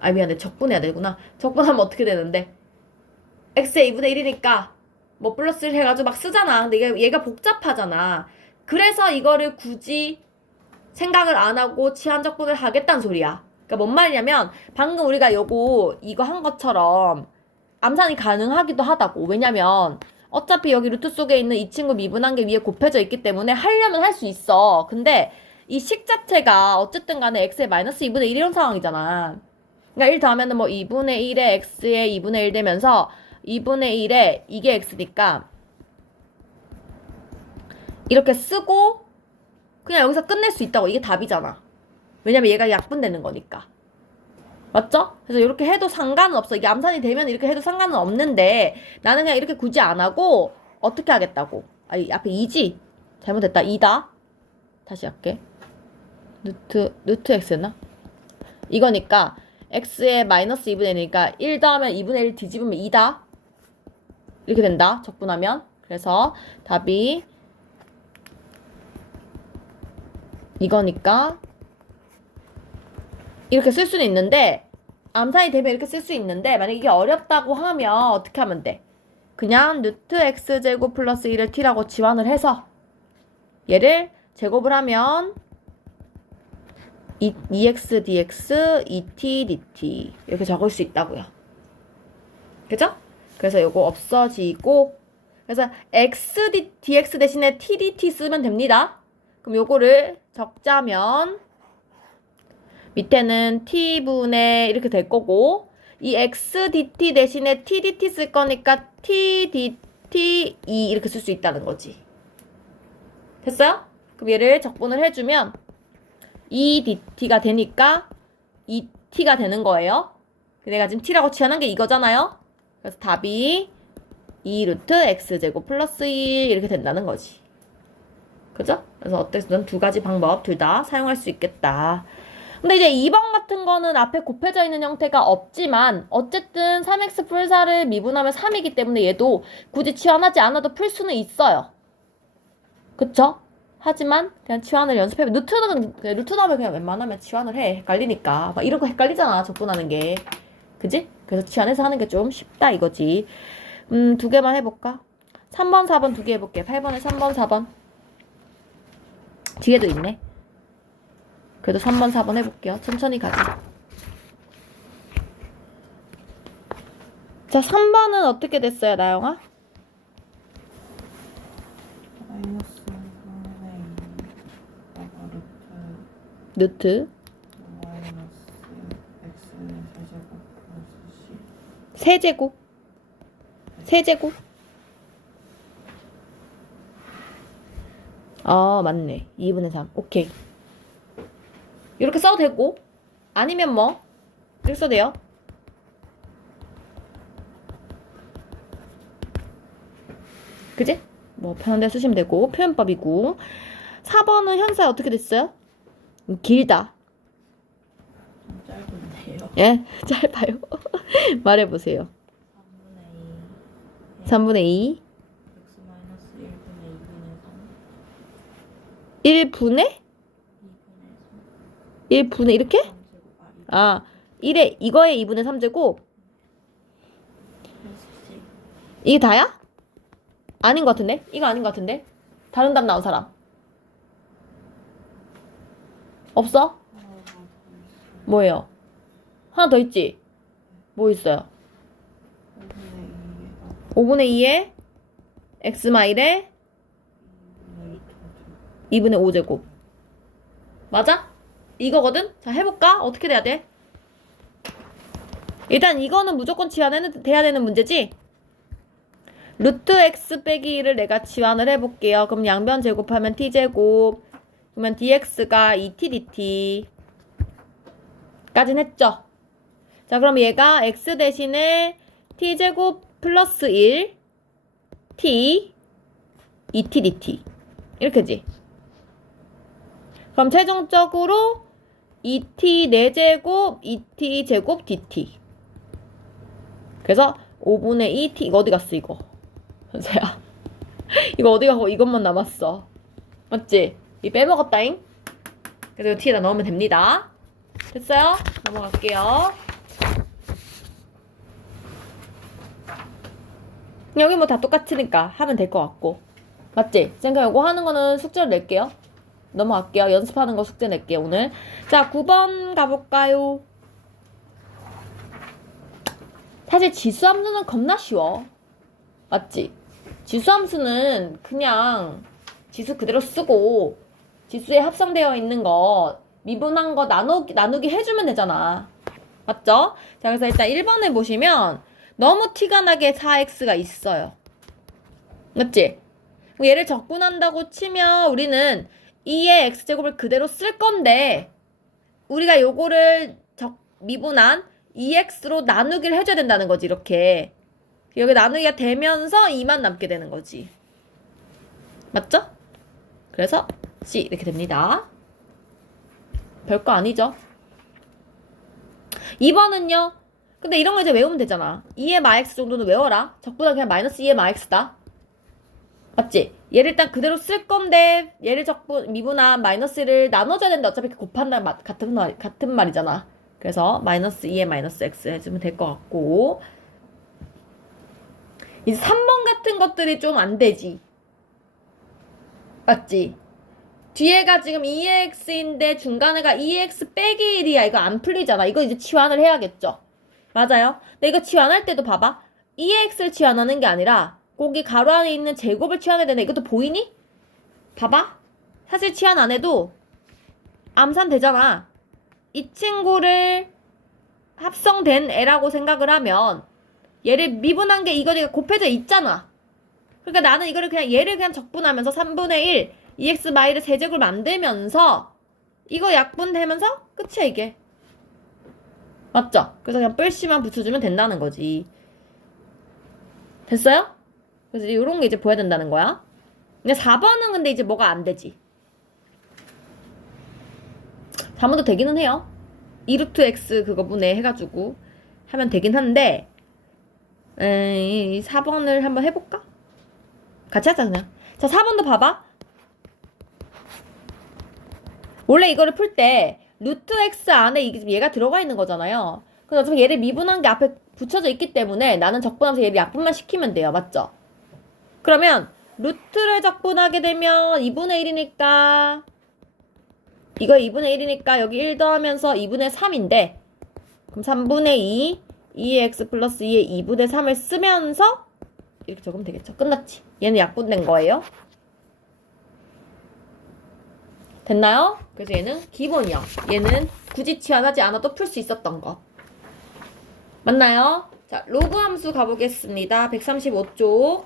아 미안해, 적분해야 되구나. 적분하면 어떻게 되는데? x의 2분의 1이니까 뭐 플러스 1 해가지고 막 쓰잖아. 근데 얘가 복잡하잖아. 그래서 이거를 굳이 생각을 안 하고 치환적분을 하겠다는 소리야. 그러니까 뭔 말이냐면 방금 우리가 이거 한 것처럼 암산이 가능하기도 하다고. 왜냐면 어차피 여기 루트 속에 있는 이 친구 미분한 게 위에 곱해져 있기 때문에 하려면 할 수 있어. 근데 이 식 자체가 어쨌든 간에 x의 마이너스 2분의 1 이런 상황이잖아. 그러니까 1 더하면은 뭐 2분의 1에 x의 2분의 1 되면서 2분의 1에 이게 x니까 이렇게 쓰고 그냥 여기서 끝낼 수 있다고. 이게 답이잖아. 왜냐면 얘가 약분되는 거니까. 맞죠? 그래서 이렇게 해도 상관은 없어. 이게 암산이 되면 이렇게 해도 상관은 없는데 나는 그냥 이렇게 굳이 안 하고 어떻게 하겠다고. 앞에 2지? 잘못했다. 2다. 다시 할게. 루트 x였나? 이거니까 x의 마이너스 2분의 1이니까 1 더하면 2분의 1 뒤집으면 2다. 이렇게 된다. 적분하면. 그래서 답이 이거니까 이렇게 쓸 수는 있는데 암산이 되면 이렇게 쓸 수 있는데 만약 이게 어렵다고 하면 어떻게 하면 돼? 그냥 루트 x제곱 플러스 1을 t라고 지환을 해서 얘를 제곱을 하면 2x dx 2t dt 이렇게 적을 수 있다고요. 그죠? 그래서 요거 없어지고 그래서 x dx 대신에 t dt 쓰면 됩니다. 그럼 요거를 적자면 밑에는 t분의 이렇게 될 거고 이 x dt 대신에 t dt 쓸 거니까 t dt 2 이렇게 쓸 수 있다는 거지. 됐어요? 그럼 얘를 적분을 해주면 2 dt가 되니까 2t가 되는 거예요. 내가 지금 t라고 취하는 게 이거잖아요. 그래서 답이 2 루트 x제곱 플러스 1 이렇게 된다는 거지. 그죠? 그래서 어쨌든 두 가지 방법 둘 다 사용할 수 있겠다. 근데 이제 2번 같은 거는 앞에 곱해져 있는 형태가 없지만 어쨌든 3x 풀 4를 미분하면 3이기 때문에 얘도 굳이 치환하지 않아도 풀 수는 있어요. 그쵸? 하지만 그냥 치환을 연습해봐. 루트 나면 그냥 웬만하면 치환을 해. 헷갈리니까. 막 이런 거 헷갈리잖아. 적분하는 게. 그지? 그래서 치환해서 하는 게 좀 쉽다 이거지. 두 개만 해볼까? 3번, 4번 두 개 해볼게. 8번에 3번, 4번. 뒤에도 있네. 그래도 3번, 4번 해볼게요. 천천히 가자. 자, 3번은 어떻게 됐어요, 나영아? 마이너스 3분의 2 루트 마이너스 x는 세제곱 플러스 c 세제곱. 세제곱. 맞네. 2분의 3. 오케이. 이렇게 써도 되고 아니면 뭐 이렇게 써도 돼요. 그지? 뭐 편한 데 쓰시면 되고 표현법이고 4번은 현사 어떻게 됐어요? 길다. 좀 짧은데요. 예? 짧아요. 말해보세요. 3분의 2 x 마이너스 1분의 2분의 3 1분의 2분의 3 1분의 이렇게? 3제곱. 아, 1에 이거에 2분의 3제곱. 이게 다야? 아닌 것 같은데? 이거 아닌 것 같은데? 다른 답 나온 사람 없어? 뭐예요? 하나 더 있지? 뭐 있어요? 5분의 2에 x 마일에 2분의 5제곱. 맞아? 이거거든? 자, 해볼까? 어떻게 돼야 돼? 일단 이거는 무조건 돼야 되는 문제지? 루트 x 빼기 1을 내가 치환을 해볼게요. 그럼 양변 제곱하면 t제곱. 그러면 dx가 2t dt. 까진 했죠? 자, 그럼 얘가 x 대신에 t제곱 플러스 1 t 2t dt. 이렇게지? 그럼 최종적으로 2t 4제곱 2t 제곱 dt. 그래서 5분의 2t. 이거 어디 갔어 이거? 현서야. 이거 어디 가고 이것만 남았어. 맞지? 이 빼먹었다잉? 그래서 이거 t에다 넣으면 됩니다. 됐어요? 넘어갈게요. 여기 뭐 다 똑같으니까 하면 될 것 같고. 맞지? 쌤가 이거 하는 거는 숙제를 낼게요. 넘어갈게요. 연습하는 거 숙제 낼게요, 오늘. 자, 9번 가볼까요? 사실 지수함수는 겁나 쉬워. 맞지? 지수함수는 그냥 지수 그대로 쓰고 지수에 합성되어 있는 거 미분한 거 나누기 해주면 되잖아. 맞죠? 자, 그래서 일단 1번에 보시면 너무 티가 나게 4x가 있어요. 맞지? 얘를 적분한다고 치면 우리는 2의 x제곱을 그대로 쓸 건데 우리가 요거를 미분한 2x로 나누기를 해줘야 된다는 거지. 이렇게 여기 나누기가 되면서 2만 남게 되는 거지. 맞죠? 그래서 C 이렇게 됩니다. 별거 아니죠? 2번은요. 근데 이런 거 이제 외우면 되잖아. 2의 마x 정도는 외워라. 적분하면 그냥 마이너스 2의 max다. 맞지? 얘를 일단 그대로 쓸 건데 얘를 미분한 마이너스를 나눠줘야 되는데 어차피 곱한다는 같은 말이잖아. 그래서 마이너스 2의 마이너스 x 해주면 될 것 같고, 이제 3번 같은 것들이 좀 안 되지. 맞지? 뒤에가 지금 2x인데 중간에가 2x 빼기 1이야. 이거 안 풀리잖아. 이거 이제 치환을 해야겠죠? 맞아요? 근데 이거 치환할 때도 봐봐. 2x를 치환하는 게 아니라 거기 가로 안에 있는 제곱을 치환해야 되는데 이것도 보이니? 봐봐. 사실 치환 안 해도 암산 되잖아. 이 친구를 합성된 애라고 생각을 하면 얘를 미분한 게 이거가 곱해져 있잖아. 그러니까 나는 이거를 그냥 얘를 그냥 적분하면서 3분의 1 2x 마이너스 세제곱을 만들면서 이거 약분되면서 끝이야 이게. 맞죠? 그래서 그냥 뿔씨만 붙여주면 된다는 거지. 됐어요? 그래서 이런 게 이제 보여야 된다는 거야. 근데 4번은 근데 이제 뭐가 안 되지. 4번도 되기는 해요. 2루트 x 그거 분해 해가지고 하면 되긴 한데 4번을 한번 해볼까? 같이 하자 그냥. 자, 4번도 봐봐. 원래 이거를 풀 때 루트 x 안에 얘가 들어가 있는 거잖아요. 그래서 어차피 얘를 미분한 게 앞에 붙여져 있기 때문에 나는 적분하면서 얘를 약분만 시키면 돼요. 맞죠? 그러면 루트를 적분하게 되면 2분의 1이니까 이거 2분의 1이니까 여기 1 더하면서 2분의 3인데 그럼 3분의 2 2x 플러스 2의 2분의 3을 쓰면서 이렇게 적으면 되겠죠. 끝났지. 얘는 약분된 거예요. 됐나요? 그래서 얘는 기본이야. 얘는 굳이 치환하지 않아도 풀 수 있었던 거. 맞나요? 자, 로그 함수 가보겠습니다. 135쪽.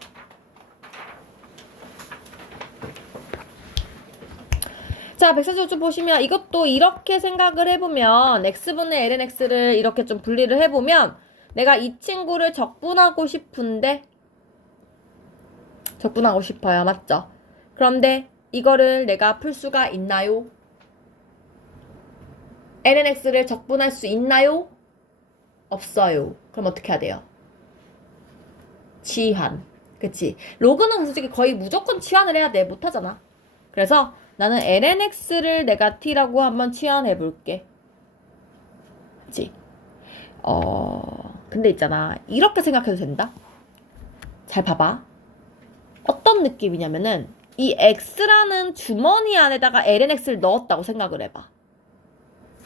자, 135쪽 보시면 이것도 이렇게 생각을 해보면 x분의 ln x를 이렇게 좀 분리를 해보면 내가 이 친구를 적분하고 싶은데 적분하고 싶어요. 맞죠? 그런데 이거를 내가 풀 수가 있나요? ln x를 적분할 수 있나요? 없어요. 그럼 어떻게 해야 돼요? 치환. 그치? 로그는 솔직히 거의 무조건 치환을 해야 돼. 못하잖아. 그래서 나는 lnx를 내가 t라고 한번 치환해 볼게. 그치? 근데 있잖아. 이렇게 생각해도 된다? 잘 봐봐. 어떤 느낌이냐면은 이 x라는 주머니 안에다가 lnx를 넣었다고 생각을 해봐.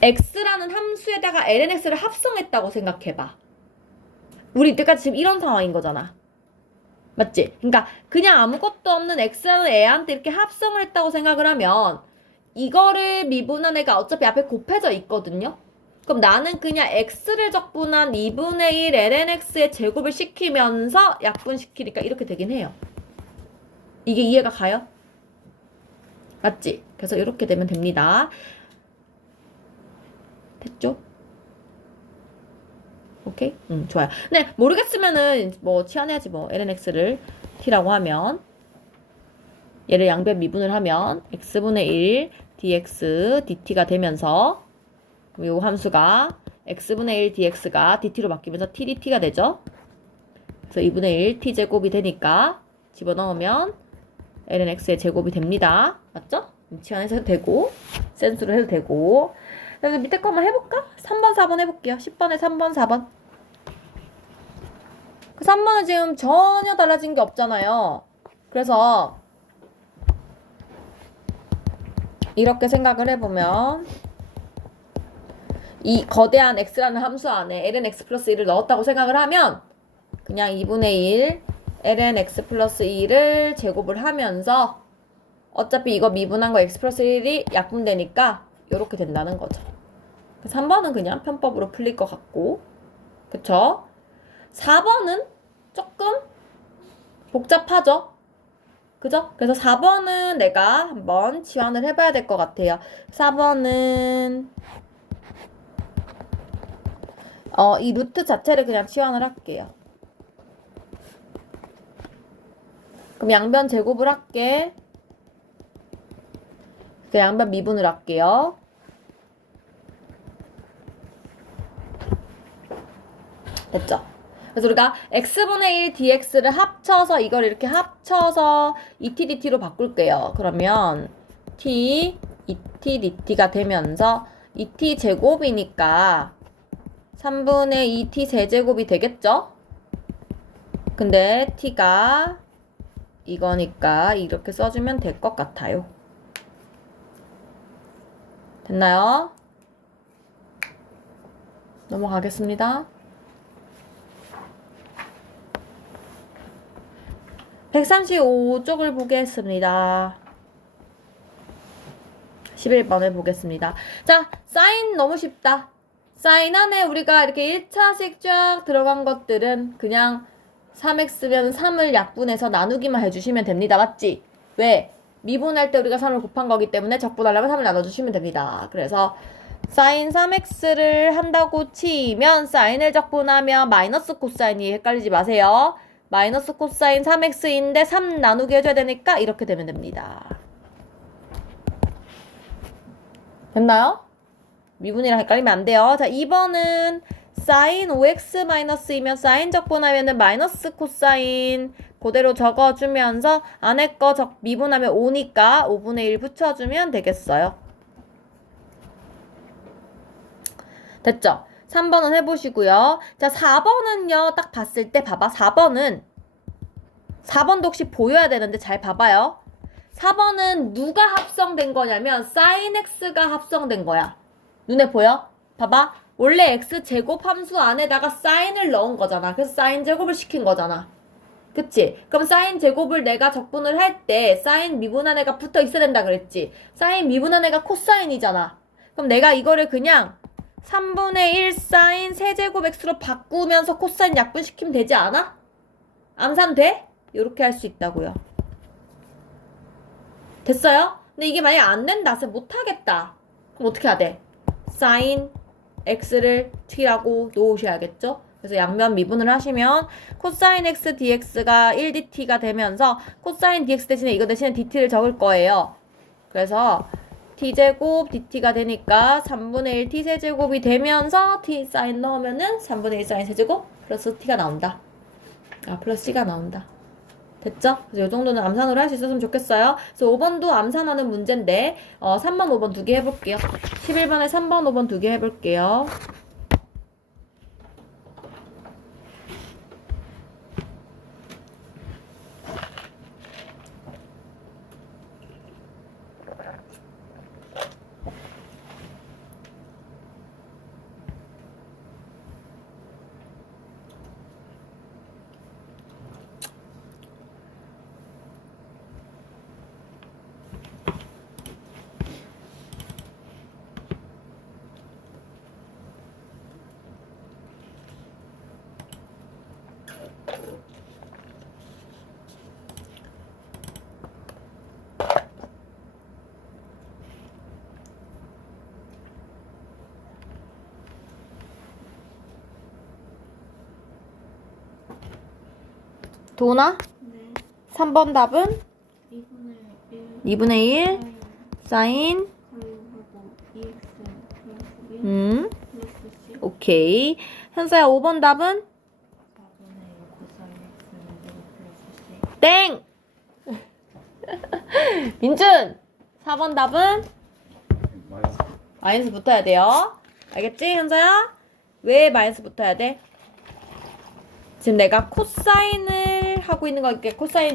x라는 함수에다가 lnx를 합성했다고 생각해봐. 우리 이때까지 지금 이런 상황인 거잖아. 맞지? 그러니까 그냥 아무것도 없는 x라는 애한테 이렇게 합성을 했다고 생각을 하면 이거를 미분한 애가 어차피 앞에 곱해져 있거든요. 그럼 나는 그냥 x를 적분한 2분의 1 lnx의 제곱을 시키면서 약분시키니까 이렇게 되긴 해요. 이게 이해가 가요? 맞지? 그래서 이렇게 되면 됩니다. 됐죠? 오케이? 좋아요. 근데 모르겠으면은 뭐 치환해야지 뭐 lnx를 t라고 하면 얘를 양변 미분을 하면 x분의 1 dx dt가 되면서 이 함수가 x분의 1 dx가 dt로 바뀌면서 t dt가 되죠. 그래서 2분의 1 t제곱이 되니까 집어넣으면 lnx의 제곱이 됩니다. 맞죠? 치환해서 해도 되고 센수로 해도 되고. 그래서 밑에 거 한번 해볼까? 3번 4번 해볼게요. 10번에 3번 4번. 그 3번은 지금 전혀 달라진 게 없잖아요. 그래서 이렇게 생각을 해보면 이 거대한 x라는 함수 안에 lnx 플러스 1을 넣었다고 생각을 하면 그냥 2분의 1 lnx 플러스 2를 제곱을 하면서 어차피 이거 미분한 거 x 플러스 1이 약분되니까 이렇게 된다는 거죠. 3번은 그냥 편법으로 풀릴 것 같고, 그쵸? 4번은 조금 복잡하죠? 그죠? 그래서 4번은 내가 한번 치환을 해봐야 될 것 같아요. 4번은 이 루트 자체를 그냥 치환을 할게요. 그럼 양변 제곱을 할게. 그 양변 미분을 할게요. 됐죠? 그래서 우리가 x분의 1 dx를 합쳐서 이걸 이렇게 합쳐서 2t dt로 바꿀게요. 그러면 t 2t dt가 되면서 2t 제곱이니까 3분의 2t 세제곱이 되겠죠? 근데 t가 이거니까 이렇게 써주면 될 것 같아요. 됐나요? 넘어가겠습니다. 135쪽을 보겠습니다. 11번을 보겠습니다. 자, 사인 너무 쉽다. 사인 안에 우리가 이렇게 1차식 쫙 들어간 것들은 그냥 3x면 3을 약분해서 나누기만 해주시면 됩니다. 맞지? 왜? 미분할 때 우리가 3을 곱한 거기 때문에 적분하려면 3을 나눠주시면 됩니다. 그래서 사인 3x를 한다고 치면 사인을 적분하면 마이너스 코사인이 헷갈리지 마세요. 마이너스 코사인 3x인데 3 나누기 해줘야 되니까 이렇게 되면 됩니다. 됐나요? 미분이랑 헷갈리면 안 돼요. 자, 2번은 사인 5x 마이너스이면 사인 적분하면은 마이너스 코사인 그대로 적어주면서 안에 거 미분하면 5니까 5분의 1 붙여주면 되겠어요. 됐죠? 3번은 해보시고요. 자, 4번은요. 딱 봤을 때 봐봐. 4번도 혹시 보여야 되는데 잘 봐봐요. 4번은 누가 합성된 거냐면 sin x가 합성된 거야. 눈에 보여? 봐봐. 원래 x제곱 함수 안에다가 sine을 넣은 거잖아. 그래서 sin 제곱을 시킨 거잖아. 그치? 그럼 sin 제곱을 내가 적분을 할 때 sin 미분한 애가 붙어 있어야 된다 그랬지? sin 미분한 애가 코사인이잖아. 그럼 내가 이거를 그냥 3분의 1 sin 세제곱 x로 바꾸면서 코사인 약분시키면 되지 않아? 암산 돼? 이렇게 할 수 있다고요. 됐어요? 근데 이게 만약에 안 된다. 쌤 못하겠다. 그럼 어떻게 해야 돼? sin x를 t라고 놓으셔야겠죠? 그래서 양면 미분을 하시면 코사인 x dx가 1dt가 되면서 코사인 dx 대신에 이거 대신에 dt를 적을 거예요. 그래서 t제곱 dt가 되니까 3분의 1 t 세제곱이 되면서 t sin 넣으면은 3분의 1 sin 세제곱 플러스 t가 나온다. 플러스 c가 나온다. 됐죠? 그래서 이 정도는 암산으로 할 수 있었으면 좋겠어요. 그래서 5번도 암산하는 문제인데 3번, 5번 두 개 해볼게요. 11번에 3번, 5번 두 개 해볼게요. 도나? 네. 3번 답은 2분의 1 2분의 1 사인 가용하고 2x 플러스 1 플러스 C 오케이. 현서야 5번 답은 4분의 1 코사인 x는 0 플러스 C 땡! 민준! 4번 답은 마이너스. 마이너스 붙어야 돼요. 알겠지, 현서야? 왜 마이너스 붙어야 돼? 지금 내가 코사인을 하고 있는 거니까 코사인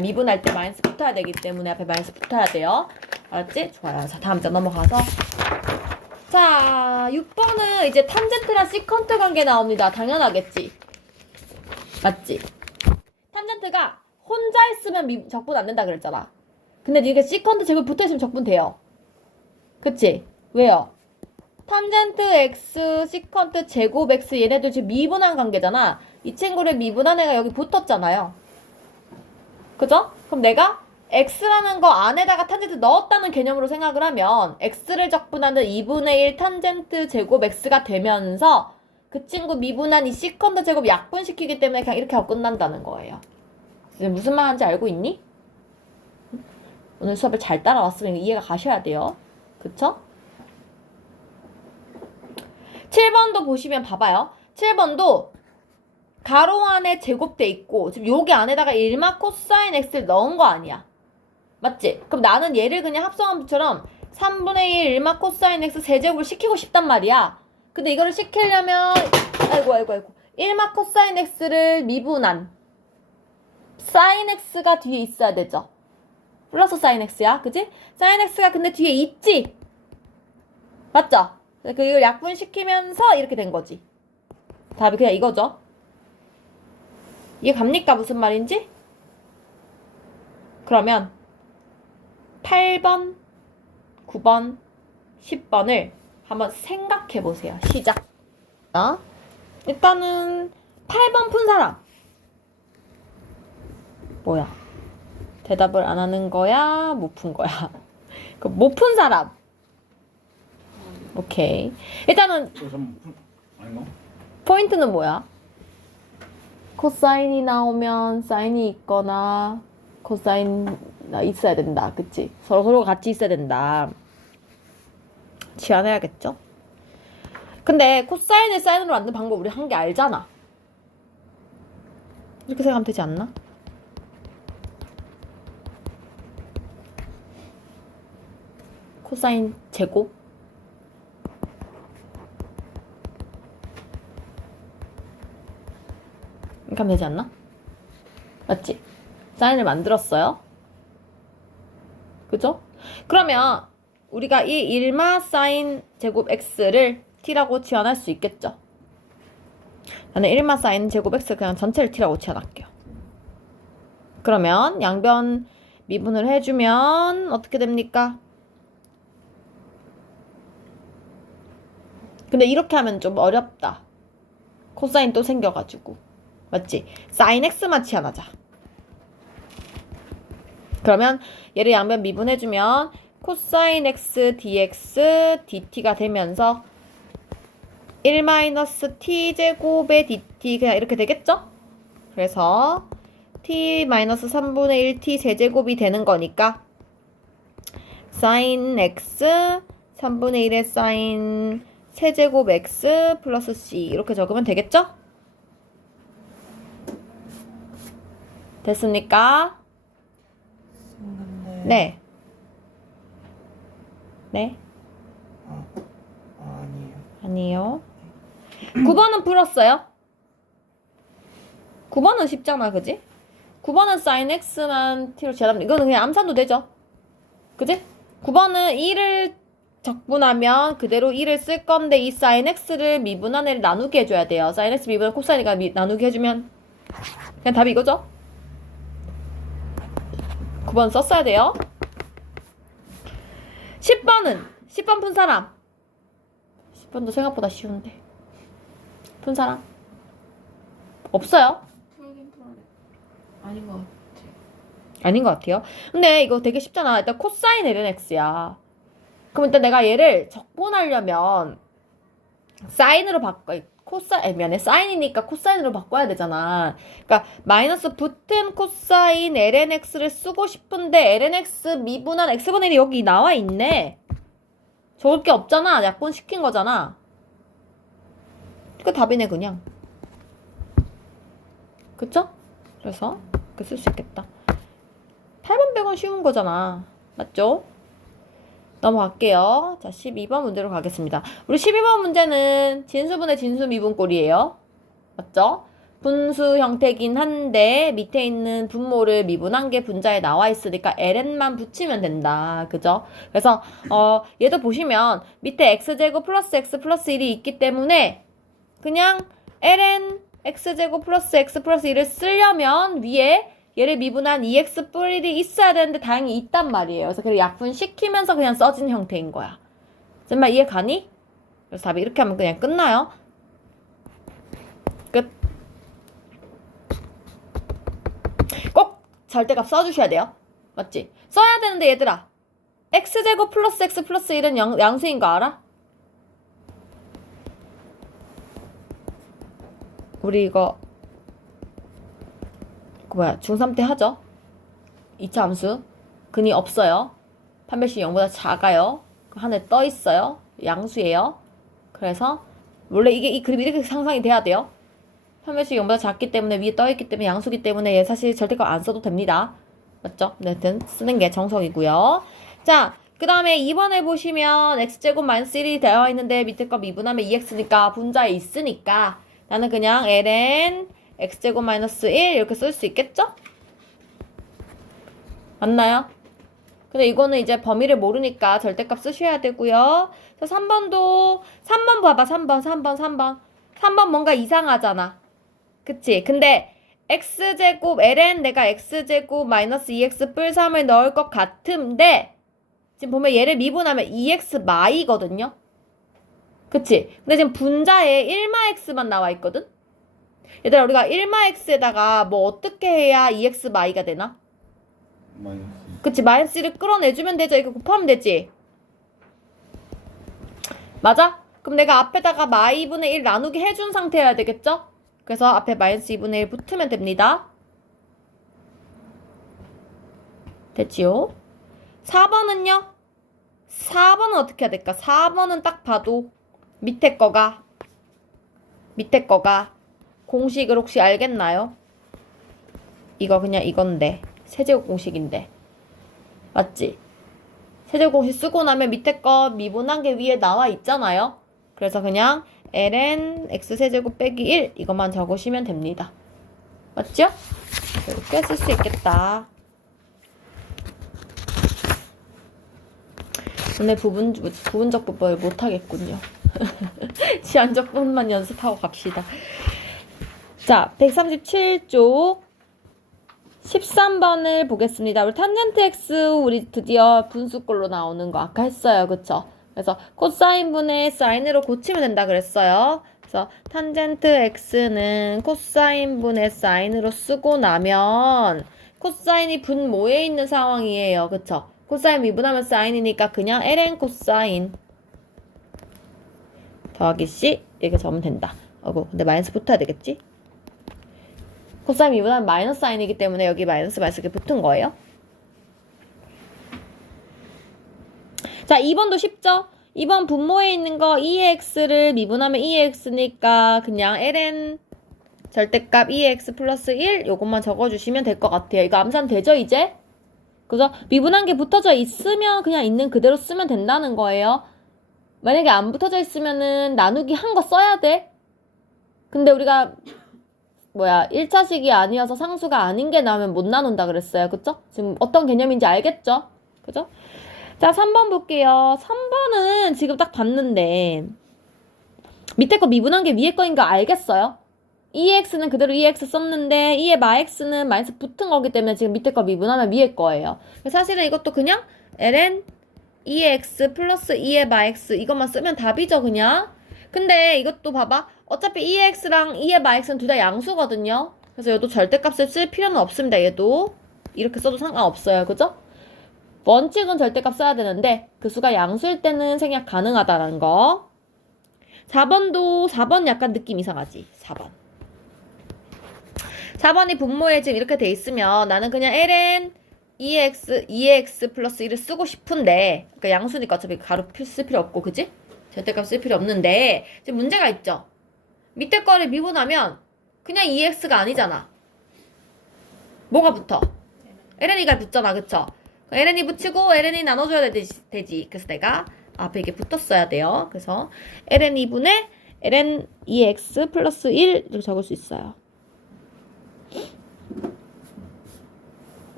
미분할 때 마이너스 붙어야 되기 때문에 앞에 마이너스 붙어야 돼요. 알았지? 좋아요. 자, 다음 장 넘어가서. 자, 6번은 이제 탄젠트랑 시컨트 관계 나옵니다. 당연하겠지? 맞지? 탄젠트가 혼자 있으면 적분 안 된다 그랬잖아. 근데 이게 시컨트 제곱 붙어 있으면 적분 돼요. 그치? 왜요? 탄젠트 x, 시컨트 제곱 x 얘네들 지금 미분한 관계잖아. 이 친구를 미분한 애가 여기 붙었잖아요. 그죠? 그럼 내가 x라는 거 안에다가 탄젠트 넣었다는 개념으로 생각을 하면 x를 적분하는 2분의 1 탄젠트 제곱 x가 되면서 그 친구 미분한 이 시컨트 제곱 약분시키기 때문에 그냥 이렇게 하고 끝난다는 거예요. 이제 무슨 말 하는지 알고 있니? 오늘 수업을 잘 따라왔으면 이해가 가셔야 돼요. 그쵸? 7번도 보시면 봐봐요. 7번도 가로 안에 제곱돼 있고 지금 여기 안에다가 1마 코사인 x를 넣은 거 아니야. 맞지? 그럼 나는 얘를 그냥 합성함수처럼 3분의 1 1마 코사인 x 세제곱을 시키고 싶단 말이야. 근데 이거를 시키려면 아이고 1마 코사인 x를 미분한 사인 x가 뒤에 있어야 되죠. 플러스 사인 x야. 그지? 사인 x가 근데 뒤에 있지? 맞죠? 이걸 약분시키면서 이렇게 된 거지. 답이 그냥 이거죠. 이해 갑니까? 무슨 말인지? 그러면 8번, 9번, 10번을 한번 생각해 보세요. 시작. 일단은 8번 푼 사람. 뭐야? 대답을 안 하는 거야? 못 푼 거야? 못 푼 사람. 오케이. 일단은 아닌가? 포인트는 뭐야? 코사인이 나오면 사인이 있거나 코사인 있어야 된다. 그치? 서로 같이 있어야 된다. 지안해야겠죠? 근데 코사인을 사인으로 만드는 방법 우리 한 게 알잖아. 이렇게 생각하면 되지 않나? 코사인 제곱 이렇게 하면 되지 않나? 맞지? 사인을 만들었어요. 그죠? 그러면 우리가 이 1마 사인 제곱 x를 t라고 지원할 수 있겠죠? 나는 1마 사인 제곱 x 그냥 전체를 t라고 지원할게요. 그러면 양변 미분을 해주면 어떻게 됩니까? 근데 이렇게 하면 좀 어렵다. 코사인 또 생겨가지고. 맞지? 사인 x만 치환하자. 그러면 얘를 양변 미분해주면 코사인 x dx dt가 되면서 1-t 제곱의 dt 그냥 이렇게 되겠죠? 그래서 t-3분의 1t 세제곱이 되는 거니까 sin x 3분의 1의 sin 세제곱 x 플러스 c 이렇게 적으면 되겠죠? 됐습니까? 선생님. 네. 네. 아니에요. 아니요. 9번은 풀었어요? 9번은 쉽잖아, 그지? 9번은 sin x만 t로 제하면 이거는 그냥 암산도 되죠. 그지? 9번은 1을 적분하면 그대로 1을 쓸 건데 이 sin x를 미분한 애를 나누게 해줘야 돼요. sin x 미분한 코사인이가 나누게 해주면 그냥 답이 이거죠? 9번 썼어야 돼요. 10번 푼 사람. 10번도 생각보다 쉬운데. 푼 사람? 없어요? 풀긴 풀었네. 아닌 것 같아. 아닌 것 같아요. 근데 이거 되게 쉽잖아. 일단 코사인 ln x야. 그럼 일단 내가 얘를 적분하려면 사인으로 미안해. 사인이니까 코사인으로 바꿔야 되잖아. 그러니까 마이너스 붙은 코사인 ln x를 쓰고 싶은데 ln x 미분한 x분의 1이 여기 나와 있네. 적을 게 없잖아. 약분시킨 거잖아. 그 답이네 그냥. 그쵸? 그래서 이렇게 쓸 수 있겠다. 8번 100원 쉬운 거잖아. 맞죠? 넘어갈게요. 자, 12번 문제로 가겠습니다. 우리 12번 문제는 진수분의 진수 미분꼴이에요. 맞죠? 분수 형태긴 한데 밑에 있는 분모를 미분한 게 분자에 나와 있으니까 ln만 붙이면 된다. 그죠? 그래서 얘도 보시면 밑에 x제곱 플러스 x 플러스 1이 있기 때문에 그냥 ln x제곱 플러스 x 플러스 1을 쓰려면 위에 얘를 미분한 2x 뿔 1이 있어야 되는데 다행히 있단 말이에요. 그래서 그걸 약분시키면서 그냥 써진 형태인 거야. 정말 이해 가니? 그래서 답이 이렇게 하면 그냥 끝나요. 끝. 꼭 절대값 써주셔야 돼요. 맞지? 써야 되는데 얘들아, x제곱 플러스 x 플러스 1은 양수인 거 알아? 우리 이거 중3 때 하죠? 2차 함수. 근이 없어요. 판별식 0보다 작아요. 하늘에 떠 있어요. 양수예요. 그래서 원래 이 그림이 이렇게 상상이 돼야 돼요. 판별식 0보다 작기 때문에 위에 떠 있기 때문에 양수기 때문에 얘 사실 절대값 안 써도 됩니다. 맞죠? 하여튼 쓰는 게 정석이고요. 자, 그 다음에 2번을 보시면 x제곱 마이너스 1이 되어 있는데 밑에 거 미분하면 2x니까 분자에 있으니까 나는 그냥 ln x제곱 마이너스 1 이렇게 쓸 수 있겠죠? 맞나요? 근데 이거는 이제 범위를 모르니까 절대값 쓰셔야 되고요. 자, 3번 봐봐. 3번 뭔가 이상하잖아. 그치? 근데 ln 내가 x제곱 마이너스 2x 뿔 3을 넣을 것 같은데 지금 보면 얘를 미분하면 2x 마이거든요? 그치? 근데 지금 분자에 1마 x만 나와 있거든? 얘들아, 우리가 1마 x에다가 뭐 어떻게 해야 2x 마이가 되나? 마이너스. 그치? 마이너스 1을 끌어내주면 되죠? 이거 곱하면 되지? 맞아? 그럼 내가 앞에다가 마이분의 1 나누기 해준 상태여야 되겠죠? 그래서 앞에 마이너스 2분의 1 붙으면 됩니다. 됐지요? 4번은요? 4번은 어떻게 해야 될까? 4번은 딱 봐도 밑에 거가 공식을 혹시 알겠나요? 이거 그냥 이건데 세제곱 공식인데 맞지? 세제곱 공식 쓰고 나면 밑에 거 미분한 게 위에 나와 있잖아요. 그래서 그냥 ln x세제곱 빼기 1 이것만 적으시면 됩니다. 맞죠? 이렇게 쓸 수 있겠다. 오늘 부분적 분법을 못하겠군요. 지향적 부분만 연습하고 갑시다. 자, 137쪽 13번을 보겠습니다. 우리 탄젠트 x 우리 드디어 분수꼴로 나오는 거 아까 했어요. 그쵸? 그래서 코사인 분의 사인으로 고치면 된다 그랬어요. 그래서 탄젠트 x는 코사인 분의 사인으로 쓰고 나면 코사인이 분모에 있는 상황이에요. 그쵸? 코사인 미분하면 사인이니까 그냥 ln 코사인 더하기 c 이렇게 적으면 된다. 근데 마이너스 붙어야 되겠지? 코사인 미분하면 마이너스 사인이기 때문에 여기 마이너스 이렇게 붙은 거예요. 자, 2번도 쉽죠? 2번 분모에 있는 거 2x를 미분하면 2x니까 그냥 ln 절대값 2x 플러스 1 요것만 적어주시면 될 것 같아요. 이거 암산 되죠 이제? 그죠? 미분한 게 붙어져 있으면 그냥 있는 그대로 쓰면 된다는 거예요. 만약에 안 붙어져 있으면은 나누기 한 거 써야 돼. 근데 우리가 1차식이 아니어서 상수가 아닌 게 나오면 못 나눈다 그랬어요. 그쵸? 지금 어떤 개념인지 알겠죠? 그죠? 자, 3번 볼게요. 3번은 지금 딱 봤는데 밑에 거 미분한 게 위에 거인 거 알겠어요? 2x는 그대로 2x 썼는데 2의 마x는 마이너스 붙은 거기 때문에 지금 밑에 거 미분하면 위에 거예요. 사실은 이것도 그냥 ln 2x 플러스 2의 마x 이것만 쓰면 답이죠 그냥. 근데 이것도 봐봐. 어차피 2x랑 2의 마x는 둘 다 양수거든요. 그래서 얘도 절대값을 쓸 필요는 없습니다. 얘도 이렇게 써도 상관없어요. 그죠? 원칙은 절대값 써야 되는데 그 수가 양수일 때는 생략 가능하다는 거. 4번 약간 느낌 이상하지? 4번이 분모에 지금 이렇게 돼 있으면 나는 그냥 ln 2x 플러스 1을 쓰고 싶은데 그러니까 양수니까 어차피 가로 쓸 필요 없고 그지? 절대값 쓸 필요 없는데 지금 문제가 있죠. 밑에 거를 미분하면 그냥 2x가 아니잖아. 뭐가 붙어? ln이가 붙잖아. 그쵸? ln이 붙이고 ln이 나눠줘야 되지. 그래서 내가 앞에 이게 붙었어야 돼요. 그래서 ln 2분의 ln 2x 플러스 1 이렇게 적을 수 있어요.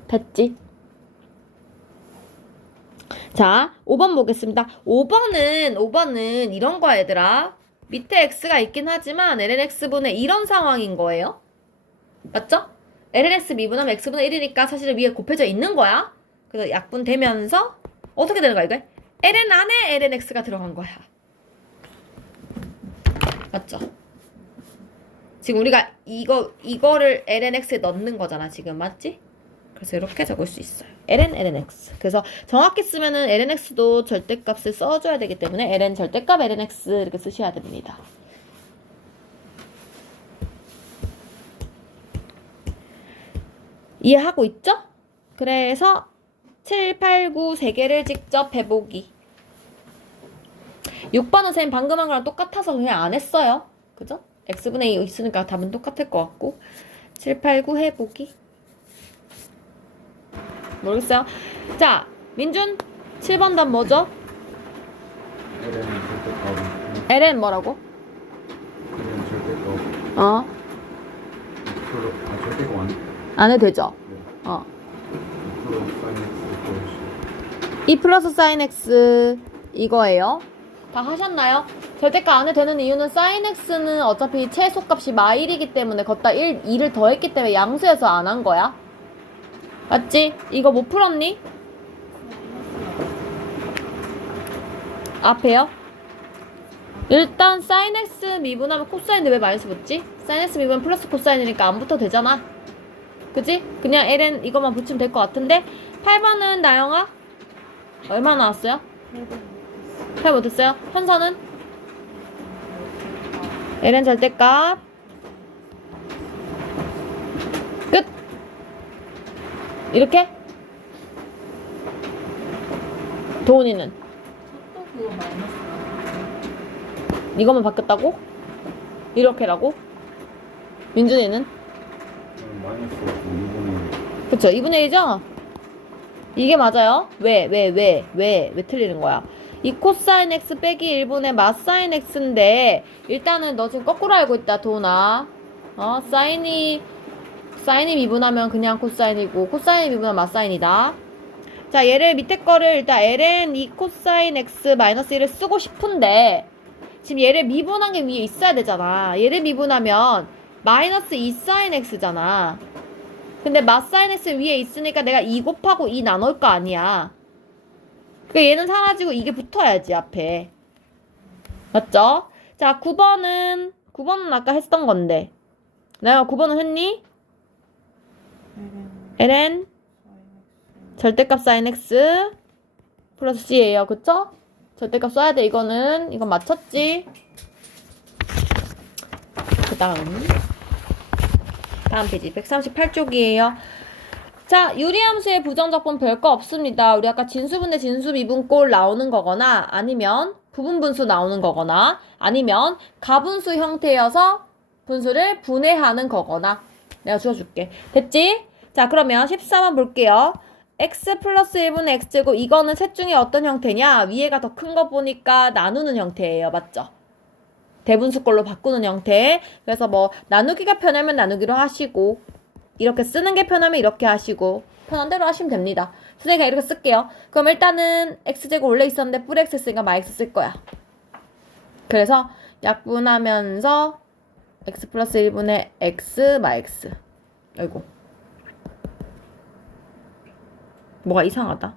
됐지? 자, 5번 보겠습니다. 5번은 이런 거야, 얘들아. 밑에 x가 있긴 하지만 ln x분의 이런 상황인 거예요. 맞죠? ln x 미분하면 x분의 1이니까 사실은 위에 곱해져 있는 거야. 그래서 약분되면서 어떻게 되는 거야, 이게? ln 안에 ln x가 들어간 거야. 맞죠? 지금 우리가 이거를 ln x에 넣는 거잖아, 지금. 맞지? 그래서 이렇게 적을 수 있어요. ln x. 그래서 정확히 쓰면은 ln x도 절대값을 써줘야 되기 때문에 ln 절대값 ln x 이렇게 쓰셔야 됩니다. 이해하고 있죠? 그래서 7, 8, 9 세 개를 직접 해보기. 6번은 선생님 방금 한 거랑 똑같아서 그냥 안 했어요. 그죠? x분의 2 있으니까 답은 똑같을 것 같고 7, 8, 9 해보기. 모르겠어요. 자, 민준 7번 답 뭐죠? ln 절대값. ln 뭐라고? ln 절대값. 절대값 안 해도 되죠? 네. 2 플러스 sin x 이거예요. 다 하셨나요? 절대값 안 해도 되는 이유는 sin x는 어차피 최소값이 마일이기 때문에 걷다 2를 더했기 때문에 양수에서 안 한 거야. 맞지? 이거 못 풀었니? 앞에요? 일단 sin x 미분하면 코사인인데 왜 마이너스 붙지? sin x 미분하면 플러스 코사인이니까 안 붙어도 되잖아. 그치? 그냥 ln 이것만 붙이면 될 것 같은데 8번은 나영아? 얼마 나왔어요? 8 못했어요? 현서는? ln 절대값 끝! 이렇게? 도훈이는? 또 그거 마이너스. 이것만 바뀌었다고? 이렇게라고? 민준이는? 마이너스 2분의 그쵸? 2분의 1이죠? 이게 맞아요? 왜 틀리는 거야? 이 코사인 x 빼기 1분의 마사인 x인데 일단은 너 지금 거꾸로 알고 있다 도훈아. 사인이 미분하면 그냥 코사인이고 코사인이 미분하면 마사인이다. 자, 얘를 밑에 거를 일단 ln 2 코사인 x 마이너스 1을 쓰고 싶은데 지금 얘를 미분한 게 위에 있어야 되잖아. 얘를 미분하면 마이너스 2 사인 x잖아. 근데 마사인 x 위에 있으니까 내가 2 곱하고 2 나눌 거 아니야. 그러니까 얘는 사라지고 이게 붙어야지 앞에. 맞죠? 자, 9번은 아까 했던 건데 내가 9번은 했니? ln 절대값 sin x 플러스 c예요. 그쵸? 절대값 써야 돼. 이건 맞췄지? 그 다음 페이지 138쪽이에요. 자, 유리함수의 부정적분 별거 없습니다. 우리 아까 진수분의 진수미분꼴 나오는 거거나 아니면 부분분수 나오는 거거나 아니면 가분수 형태여서 분수를 분해하는 거거나 내가 주어줄게. 됐지? 자, 그러면 14번 볼게요. x 플러스 1분의 x제곱 이거는 셋 중에 어떤 형태냐? 위에가 더 큰 거 보니까 나누는 형태예요. 맞죠? 대분수꼴로 바꾸는 형태. 그래서 뭐 나누기가 편하면 나누기로 하시고 이렇게 쓰는 게 편하면 이렇게 하시고 편한 대로 하시면 됩니다. 선생님이 이렇게 쓸게요. 그럼 일단은 x제곱 원래 있었는데 뿌리 x 있으니까 마x 쓸 거야. 그래서 약분하면서 x 플러스 1분의 x 마x. 아이고 뭐가 이상하다.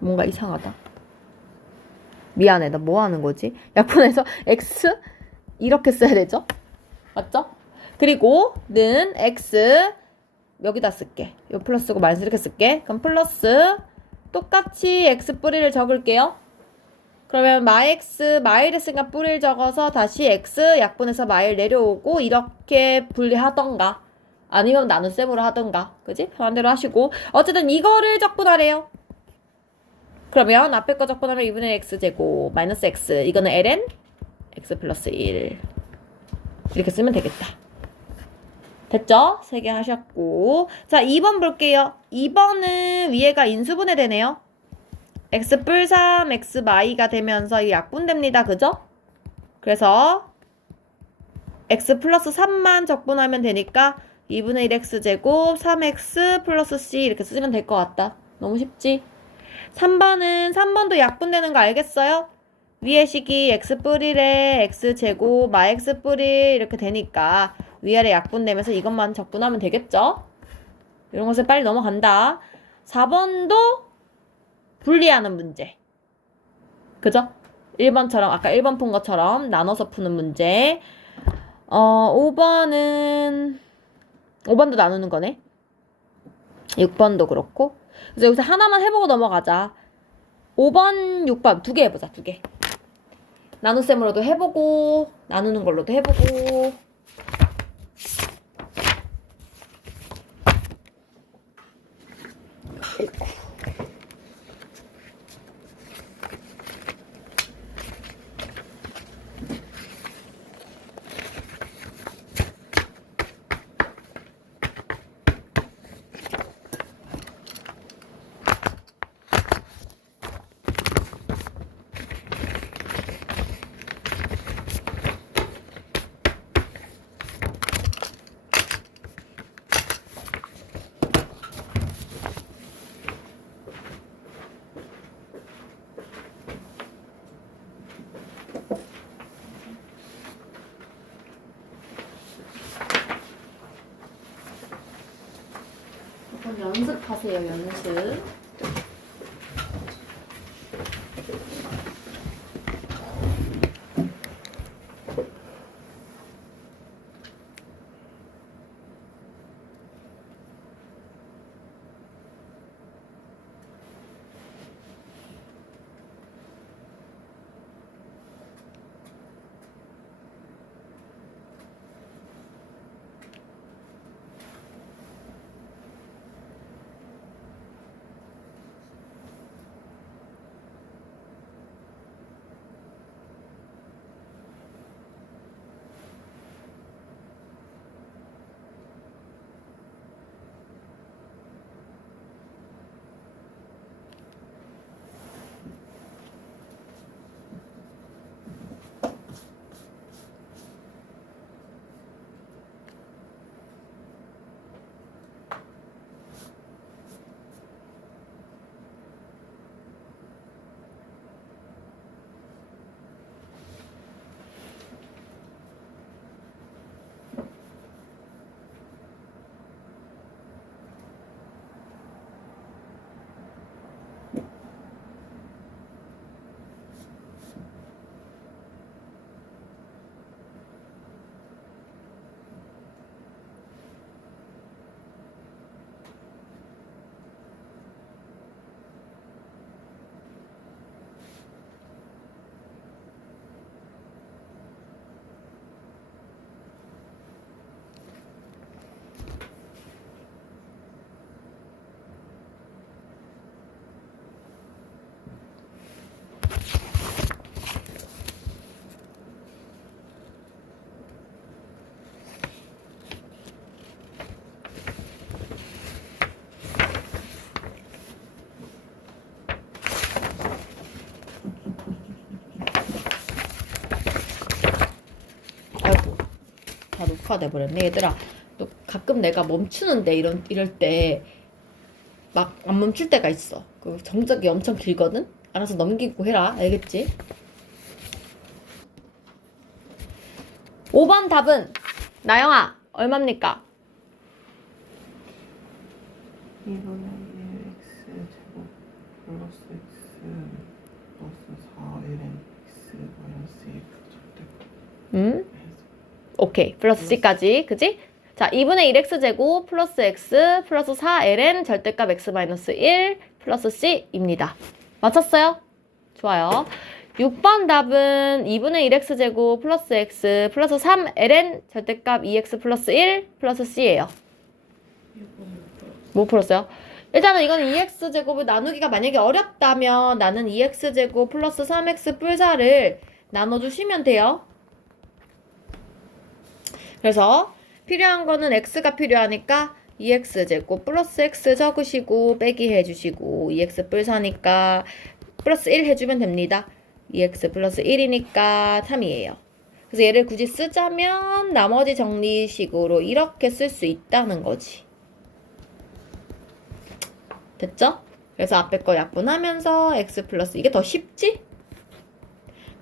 뭔가 이상하다. 미안해. 나 뭐 하는 거지? 약분해서 x 이렇게 써야 되죠? 맞죠? 그리고 는 x 여기다 쓸게. 요 플러스고 마이너스 이렇게 쓸게. 그럼 플러스 똑같이 x 뿌리를 적을게요. 그러면 마x 마일 했으니까 뿌리를 적어서 다시 x 약분해서 마일 내려오고 이렇게 분리하던가 아니면 나눗셈으로 하던가 그지? 편한 대로 하시고 어쨌든 이거를 적분하래요. 그러면 앞에 거 적분하면 2분의 x제곱 마이너스 x 이거는 ln x 플러스 1 이렇게 쓰면 되겠다. 됐죠? 3개 하셨고 자 2번 볼게요. 2번은 위에가 인수분해 되네요. x 뿔 3 x 마이가 되면서 이 약분됩니다. 그죠? 그래서 x 플러스 3만 적분하면 되니까 2분의 1 x제곱 3x 플러스 c 이렇게 쓰면 될 것 같다. 너무 쉽지? 3번도 약분되는 거 알겠어요? 위에 식이 x 뿌리래 x제곱 마 x 뿌리 이렇게 되니까 위아래 약분되면서 이것만 적분하면 되겠죠? 이런 것을 빨리 넘어간다. 4번도 분리하는 문제. 그죠? 1번처럼 아까 1번 푼 것처럼 나눠서 푸는 문제. 5번도 나누는 거네. 6번도 그렇고. 그래서 여기서 하나만 해보고 넘어가자. 5번, 6번 두 개 해보자. 2개. 나눗셈으로도 해보고 나누는 걸로도 해보고. 그럼 연습하세요. 연습. 다 녹화돼 버렸네. 얘들아, 또 가끔 내가 멈추는데 이럴 때 막 안 멈출 때가 있어. 그 정적이 엄청 길거든. 알아서 넘기고 해라. 알겠지? 5번 답은 나영아 얼마입니까? 2분의 1 x 제곱 플러스 x 플러스 4ln x 마이너스 2 절대값. 오케이. 플러스 c까지. 그지? 자, 2분의 1x 제곱 플러스 x 플러스 4ln 절대값 x 마이너스 1 플러스 c입니다. 맞췄어요? 좋아요. 6번 답은 2분의 1x 제곱 플러스 x 플러스 3ln 절대값 2x 플러스 1 플러스 c예요. 뭐 풀었어요? 일단은 이건 2x 제곱을 나누기가 만약에 어렵다면 나는 2x 제곱 플러스 3x 뿔4를 나눠주시면 돼요. 그래서 필요한 거는 x가 필요하니까 2x 제곱 플러스 x 적으시고 빼기 해주시고 2x 뿔 4니까 플러스 1 해주면 됩니다. 2x 플러스 1이니까 3이에요. 그래서 얘를 굳이 쓰자면 나머지 정리식으로 이렇게 쓸 수 있다는 거지. 됐죠? 그래서 앞에 거 약분하면서 x 플러스 이게 더 쉽지?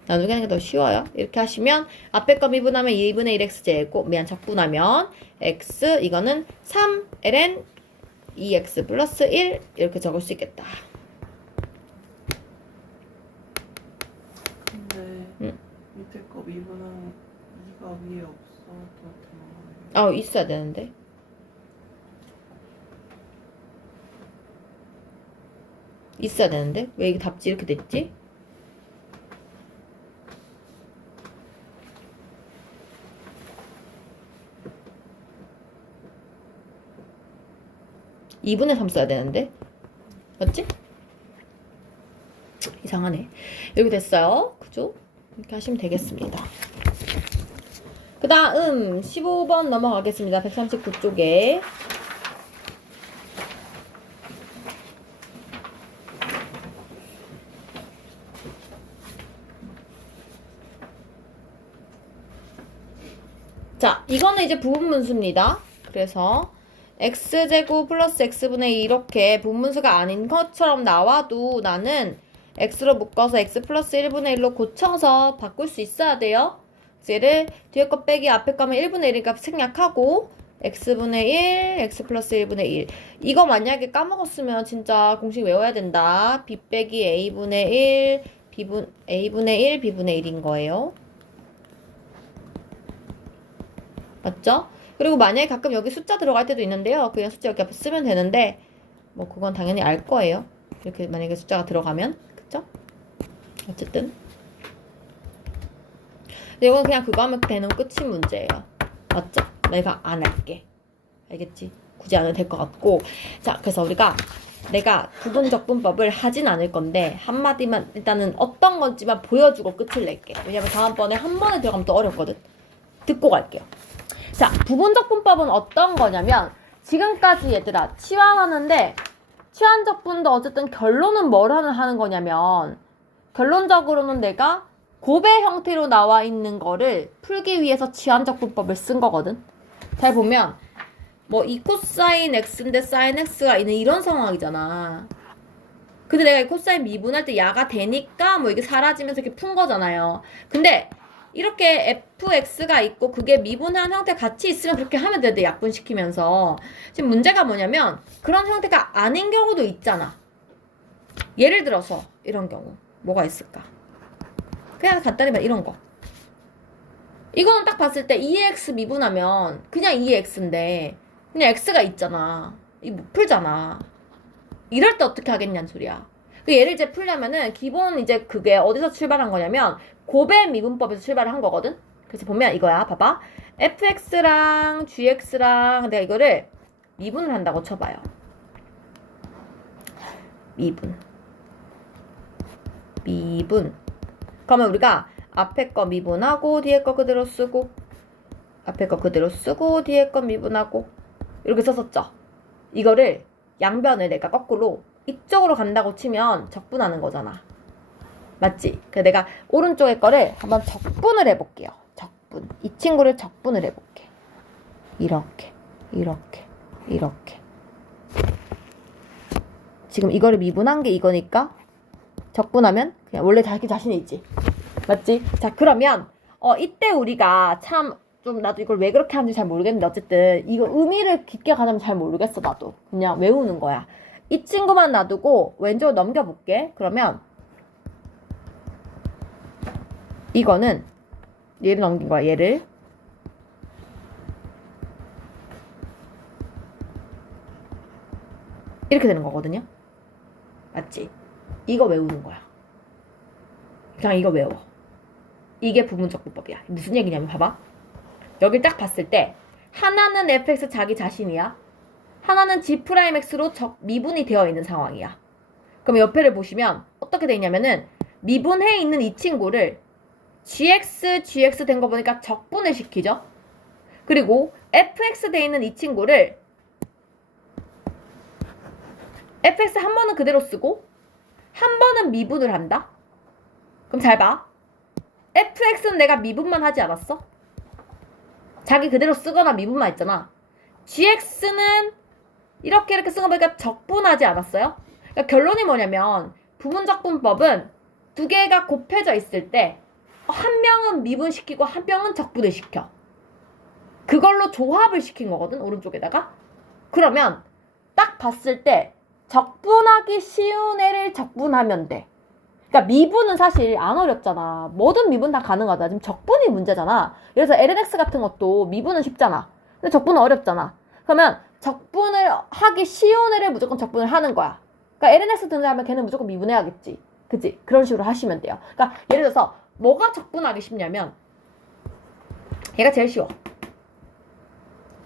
나누기 하는 게 더 쉬워요. 이렇게 하시면 앞에 거 미분하면 2분의 1x 제곱 적분하면 x 이거는 3ln 2x 플러스 1 이렇게 적을 수 있겠다. 근데 밑에 거 미분은 2가 위에 없어. 더 나와요. 있어야 되는데. 있어야 되는데? 왜 이게 답지 이렇게 됐지? (2분의 3) 써야 되는데? 맞지? 이상하네. 이렇게 됐어요. 그죠? 이렇게 하시면 되겠습니다. 그 다음 15번 넘어가겠습니다. 139쪽에 자, 이거는 이제 부분분수입니다. 그래서 x제곱 플러스 x분의 2 이렇게 부분분수가 아닌 것처럼 나와도 나는 x로 묶어서 x 플러스 1분의 1로 고쳐서 바꿀 수 있어야 돼요. 그래서 얘를 뒤에 거 빼기 앞에 거면 1분의 1이니까 생략하고 x분의 1, x 플러스 1분의 1 이거 만약에 까먹었으면 진짜 공식 외워야 된다. b 빼기 a분의 1, a분의 1, b분의 1인 거예요. 맞죠? 그리고 만약에 가끔 여기 숫자 들어갈 때도 있는데요. 그냥 숫자 여기 앞에 쓰면 되는데 뭐 그건 당연히 알 거예요. 이렇게 만약에 숫자가 들어가면 그쵸? 어쨌든 근데 이건 그냥 그거 하면 되는 끝인 문제예요. 맞죠? 내가 안 할게. 알겠지? 굳이 안 해도 될 것 같고 자 그래서 우리가 내가 부분적분법을 하진 않을 건데 한마디만 일단은 어떤 건지만 보여주고 끝을 낼게. 왜냐면 다음번에 한 번에 들어가면 또 어렵거든. 듣고 갈게요. 자, 부분적분법은 어떤 거냐면 지금까지 얘들아 치환하는데 치환적분도 어쨌든 결론은 뭘 하는 거냐면 결론적으로는 내가 곱의 형태로 나와 있는 거를 풀기 위해서 치환적분법을 쓴 거거든. 잘 보면 뭐 이 코사인 x인데 사인 x가 있는 이런 상황이잖아. 근데 내가 이 코사인 미분할 때 야가 되니까 뭐 이게 사라지면서 이렇게 푼 거잖아요. 근데 이렇게 fx가 있고 그게 미분한 형태 같이 있으면 그렇게 하면 되는데 약분시키면서 지금 문제가 뭐냐면 그런 형태가 아닌 경우도 있잖아. 예를 들어서 이런 경우 뭐가 있을까? 그냥 간단히 말 이런 거. 이거는 딱 봤을 때 2x 미분하면 그냥 2x인데 그냥 x가 있잖아. 이거 못 풀잖아. 이럴 때 어떻게 하겠냐는 소리야. 그 얘를 이제 풀려면은 기본 이제 그게 어디서 출발한 거냐면 곱의 미분법에서 출발을 한 거거든. 그래서 보면 이거야. 봐봐. fx랑 gx랑 내가 이거를 미분을 한다고 쳐봐요. 미분. 그러면 우리가 앞에 거 미분하고 뒤에 거 그대로 쓰고 앞에 거 그대로 쓰고 뒤에 거 미분하고 이렇게 썼었죠. 이거를 양변을 내가 거꾸로 이쪽으로 간다고 치면 적분하는 거잖아. 맞지? 그래서 내가 오른쪽에 거를 한번 적분을 해볼게요. 적분. 이 친구를 적분을 해볼게. 이렇게 지금 이거를 미분한 게 이거니까 적분하면 그냥 원래 자기 자신이 있지. 맞지? 자, 그러면 이때 우리가 참 좀 나도 이걸 왜 그렇게 하는지 잘 모르겠는데 어쨌든 이거 의미를 깊게 가자면 잘 모르겠어. 나도 그냥 외우는 거야. 이 친구만 놔두고 왼쪽으로 넘겨볼게. 그러면 이거는 얘를 넘긴 거야. 얘를 이렇게 되는 거거든요. 맞지? 이거 외우는 거야. 그냥 이거 외워. 이게 부분적 분법이야. 무슨 얘기냐면 봐봐. 여기 딱 봤을 때 하나는 fx 자기 자신이야. 하나는 g'x로 미분이 되어 있는 상황이야. 그럼 옆에를 보시면 어떻게 돼 있냐면은 미분해 있는 이 친구를 gx 된 거 보니까 적분을 시키죠. 그리고 fx 돼 있는 이 친구를 fx 한 번은 그대로 쓰고 한 번은 미분을 한다. 그럼 잘 봐. fx는 내가 미분만 하지 않았어? 자기 그대로 쓰거나 미분만 했잖아. gx는 이렇게 쓴 거 보니까 적분하지 않았어요? 그러니까 결론이 뭐냐면 부분적분법은 두 개가 곱해져 있을 때 한 명은 미분시키고 한 명은 적분을 시켜. 그걸로 조합을 시킨 거거든, 오른쪽에다가. 그러면 딱 봤을 때 적분하기 쉬운 애를 적분하면 돼. 그러니까 미분은 사실 안 어렵잖아. 모든 미분 다 가능하다. 지금 적분이 문제잖아. 그래서 LNX 같은 것도 미분은 쉽잖아. 근데 적분은 어렵잖아. 그러면 적분을 하기 쉬운 애를 무조건 적분을 하는 거야. 그러니까 LNX 등장하면 걔는 무조건 미분해야겠지. 그치? 그런 식으로 하시면 돼요. 그러니까 예를 들어서 뭐가 적분하기 쉽냐면 얘가 제일 쉬워.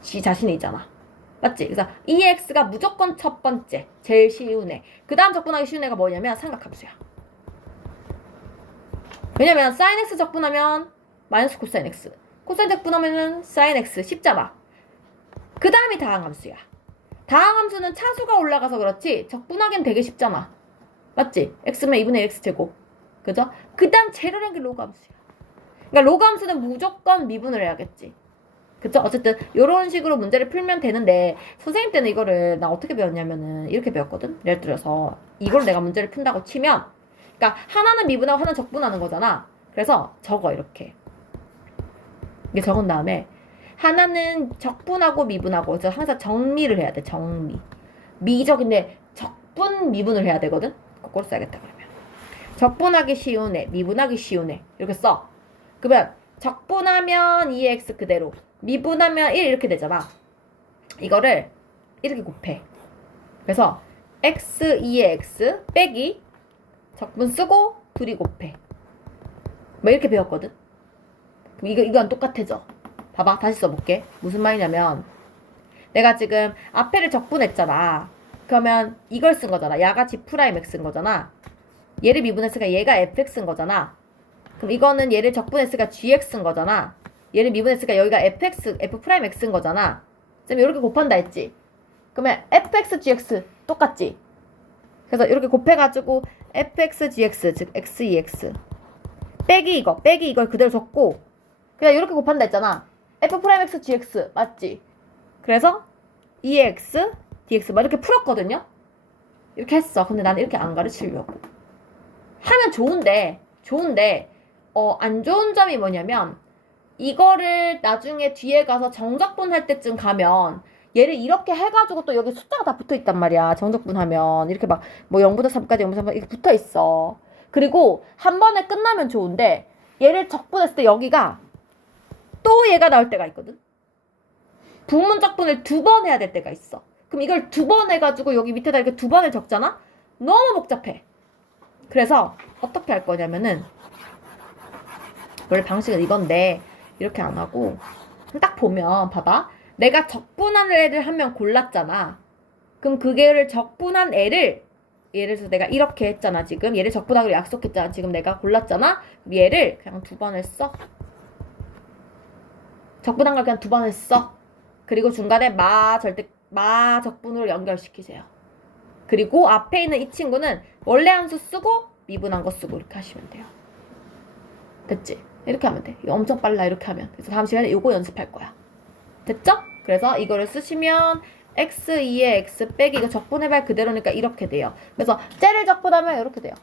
지 자신이 있잖아. 맞지? 그래서 EX가 무조건 첫 번째, 제일 쉬운 애. 그 다음 적분하기 쉬운 애가 뭐냐면 삼각함수야. 왜냐면 sin x 적분하면 마이너스 코사인 x, 코사인 적분하면은 sin x 쉽잖아. 그 다음이 다항함수야. 다항함수는 차수가 올라가서 그렇지 적분하기는 되게 쉽잖아. 맞지? x면 2분의 1x 제곱. 그죠? 그 다음 제일 어려운 게 로그함수야. 그러니까 로그함수는 무조건 미분을 해야겠지. 그쵸? 어쨌든 이런 식으로 문제를 풀면 되는데 선생님 때는 이거를 나 어떻게 배웠냐면은 이렇게 배웠거든. 예를 들어서 이걸 내가 문제를 푼다고 치면, 그러니까 하나는 미분하고 하나는 적분하는 거잖아. 그래서 적어 이렇게. 이게 적은 다음에 하나는 적분하고 미분하고, 그래서 항상 정리를 해야 돼. 정리. 미적인데 적분 미분을 해야 되거든. 거꾸로 써야겠다 그러면. 적분하기 쉬운 애, 미분하기 쉬운 애 이렇게 써. 그러면 적분하면 2x 그대로, 미분하면 1 이렇게 되잖아. 이거를 이렇게 곱해. 그래서 x 2의 x 빼기 적분 쓰고 둘이 곱해. 뭐 이렇게 배웠거든. 이건 똑같아져. 봐봐, 다시 써볼게. 무슨 말이냐면 내가 지금 앞에를 적분했잖아. 그러면 이걸 쓴 거잖아. 야가 g'x인 거잖아. 얘를 미분했으니까 얘가 fx인 거잖아. 그럼 이거는 얘를 적분했으니까 gx인 거잖아. 얘를 미분했으니까 여기가 f'x인 거잖아. 쌤 이렇게 곱한다 했지. 그러면 fx gx 똑같지. 그래서 이렇게 곱해가지고 fx gx 즉 x 2x 빼기 이걸 그대로 적고 그냥 이렇게 곱한다 했잖아. f'x gx 맞지? 그래서 2x dx 막 이렇게 풀었거든요. 이렇게 했어. 근데 나는 이렇게 안 가르치려고. 하면 좋은데 안 좋은 점이 뭐냐면 이거를 나중에 뒤에 가서 정적분 할 때쯤 가면 얘를 이렇게 해가지고 또 여기 숫자가 다 붙어있단 말이야. 정적분 하면 이렇게 막 뭐 0부터 3까지 0부터 3까지 이렇게 붙어있어. 그리고 한 번에 끝나면 좋은데 얘를 적분했을 때 여기가 또 얘가 나올 때가 있거든. 부문적분을 2번 해야 될 때가 있어. 그럼 이걸 2번 해가지고 여기 밑에다 이렇게 2번을 적잖아? 너무 복잡해. 그래서 어떻게 할 거냐면은 원래 방식은 이건데 이렇게 안 하고 딱 보면 봐봐. 내가 적분한 애를 한 명 골랐잖아. 그럼 그게를 적분한 애를 예를 들어서 내가 이렇게 했잖아. 지금 얘를 적분하기로 약속했잖아. 지금 내가 골랐잖아. 그럼 얘를 그냥 2번을 써. 적분한 걸 그냥 2번을 써. 그리고 중간에 마 적분으로 연결시키세요. 그리고 앞에 있는 이 친구는 원래 함수 쓰고 미분한 거 쓰고 이렇게 하시면 돼요. 됐지? 이렇게 하면 돼. 이거 엄청 빨라 이렇게 하면. 그래서 다음 시간에 이거 연습할 거야. 됐죠? 그래서 이거를 쓰시면 x2의 x 빼기 이거 적분해봐야 그대로니까 이렇게 돼요. 그래서 쟤를 적분하면 이렇게 돼요.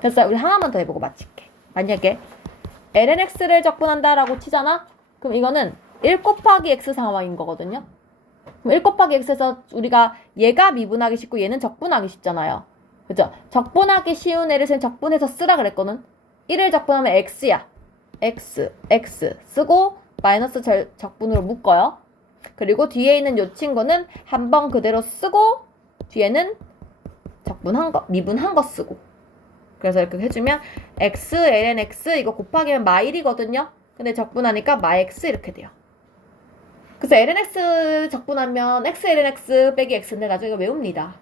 됐어요. 우리 하나만 더 해보고 마칠게. 만약에 lnx를 적분한다라고 치잖아? 그럼 이거는 1 곱하기 x 상황인 거거든요. 그럼 1 곱하기 x에서 우리가 얘가 미분하기 쉽고 얘는 적분하기 쉽잖아요. 그죠? 적분하기 쉬운 애를 적분해서 쓰라 그랬거든. 1을 적분하면 x야. x 쓰고 마이너스 적분으로 묶어요. 그리고 뒤에 있는 요 친구는 한 번 그대로 쓰고 뒤에는 적분한 거, 미분한 거 쓰고. 그래서 이렇게 해주면 x, ln x 이거 곱하기면 마일이거든요. 근데 적분하니까 마x 이렇게 돼요. 그래서 ln x 적분하면 x, ln x 빼기 x인데 나중에 이거 외웁니다.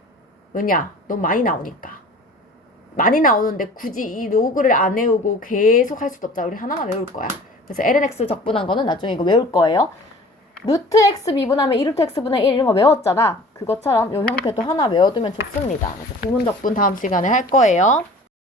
왜냐? 너무 많이 나오니까. 많이 나오는데 굳이 이 로그를 안 외우고 계속 할 수도 없잖아. 우리 하나만 외울 거야. 그래서 ln x 적분한 거는 나중에 이거 외울 거예요. 루트 x 미분하면 2루트 x분의 1 이런 거 외웠잖아. 그것처럼 이 형태도 하나 외워두면 좋습니다. 그래서 부분 적분 다음 시간에 할 거예요.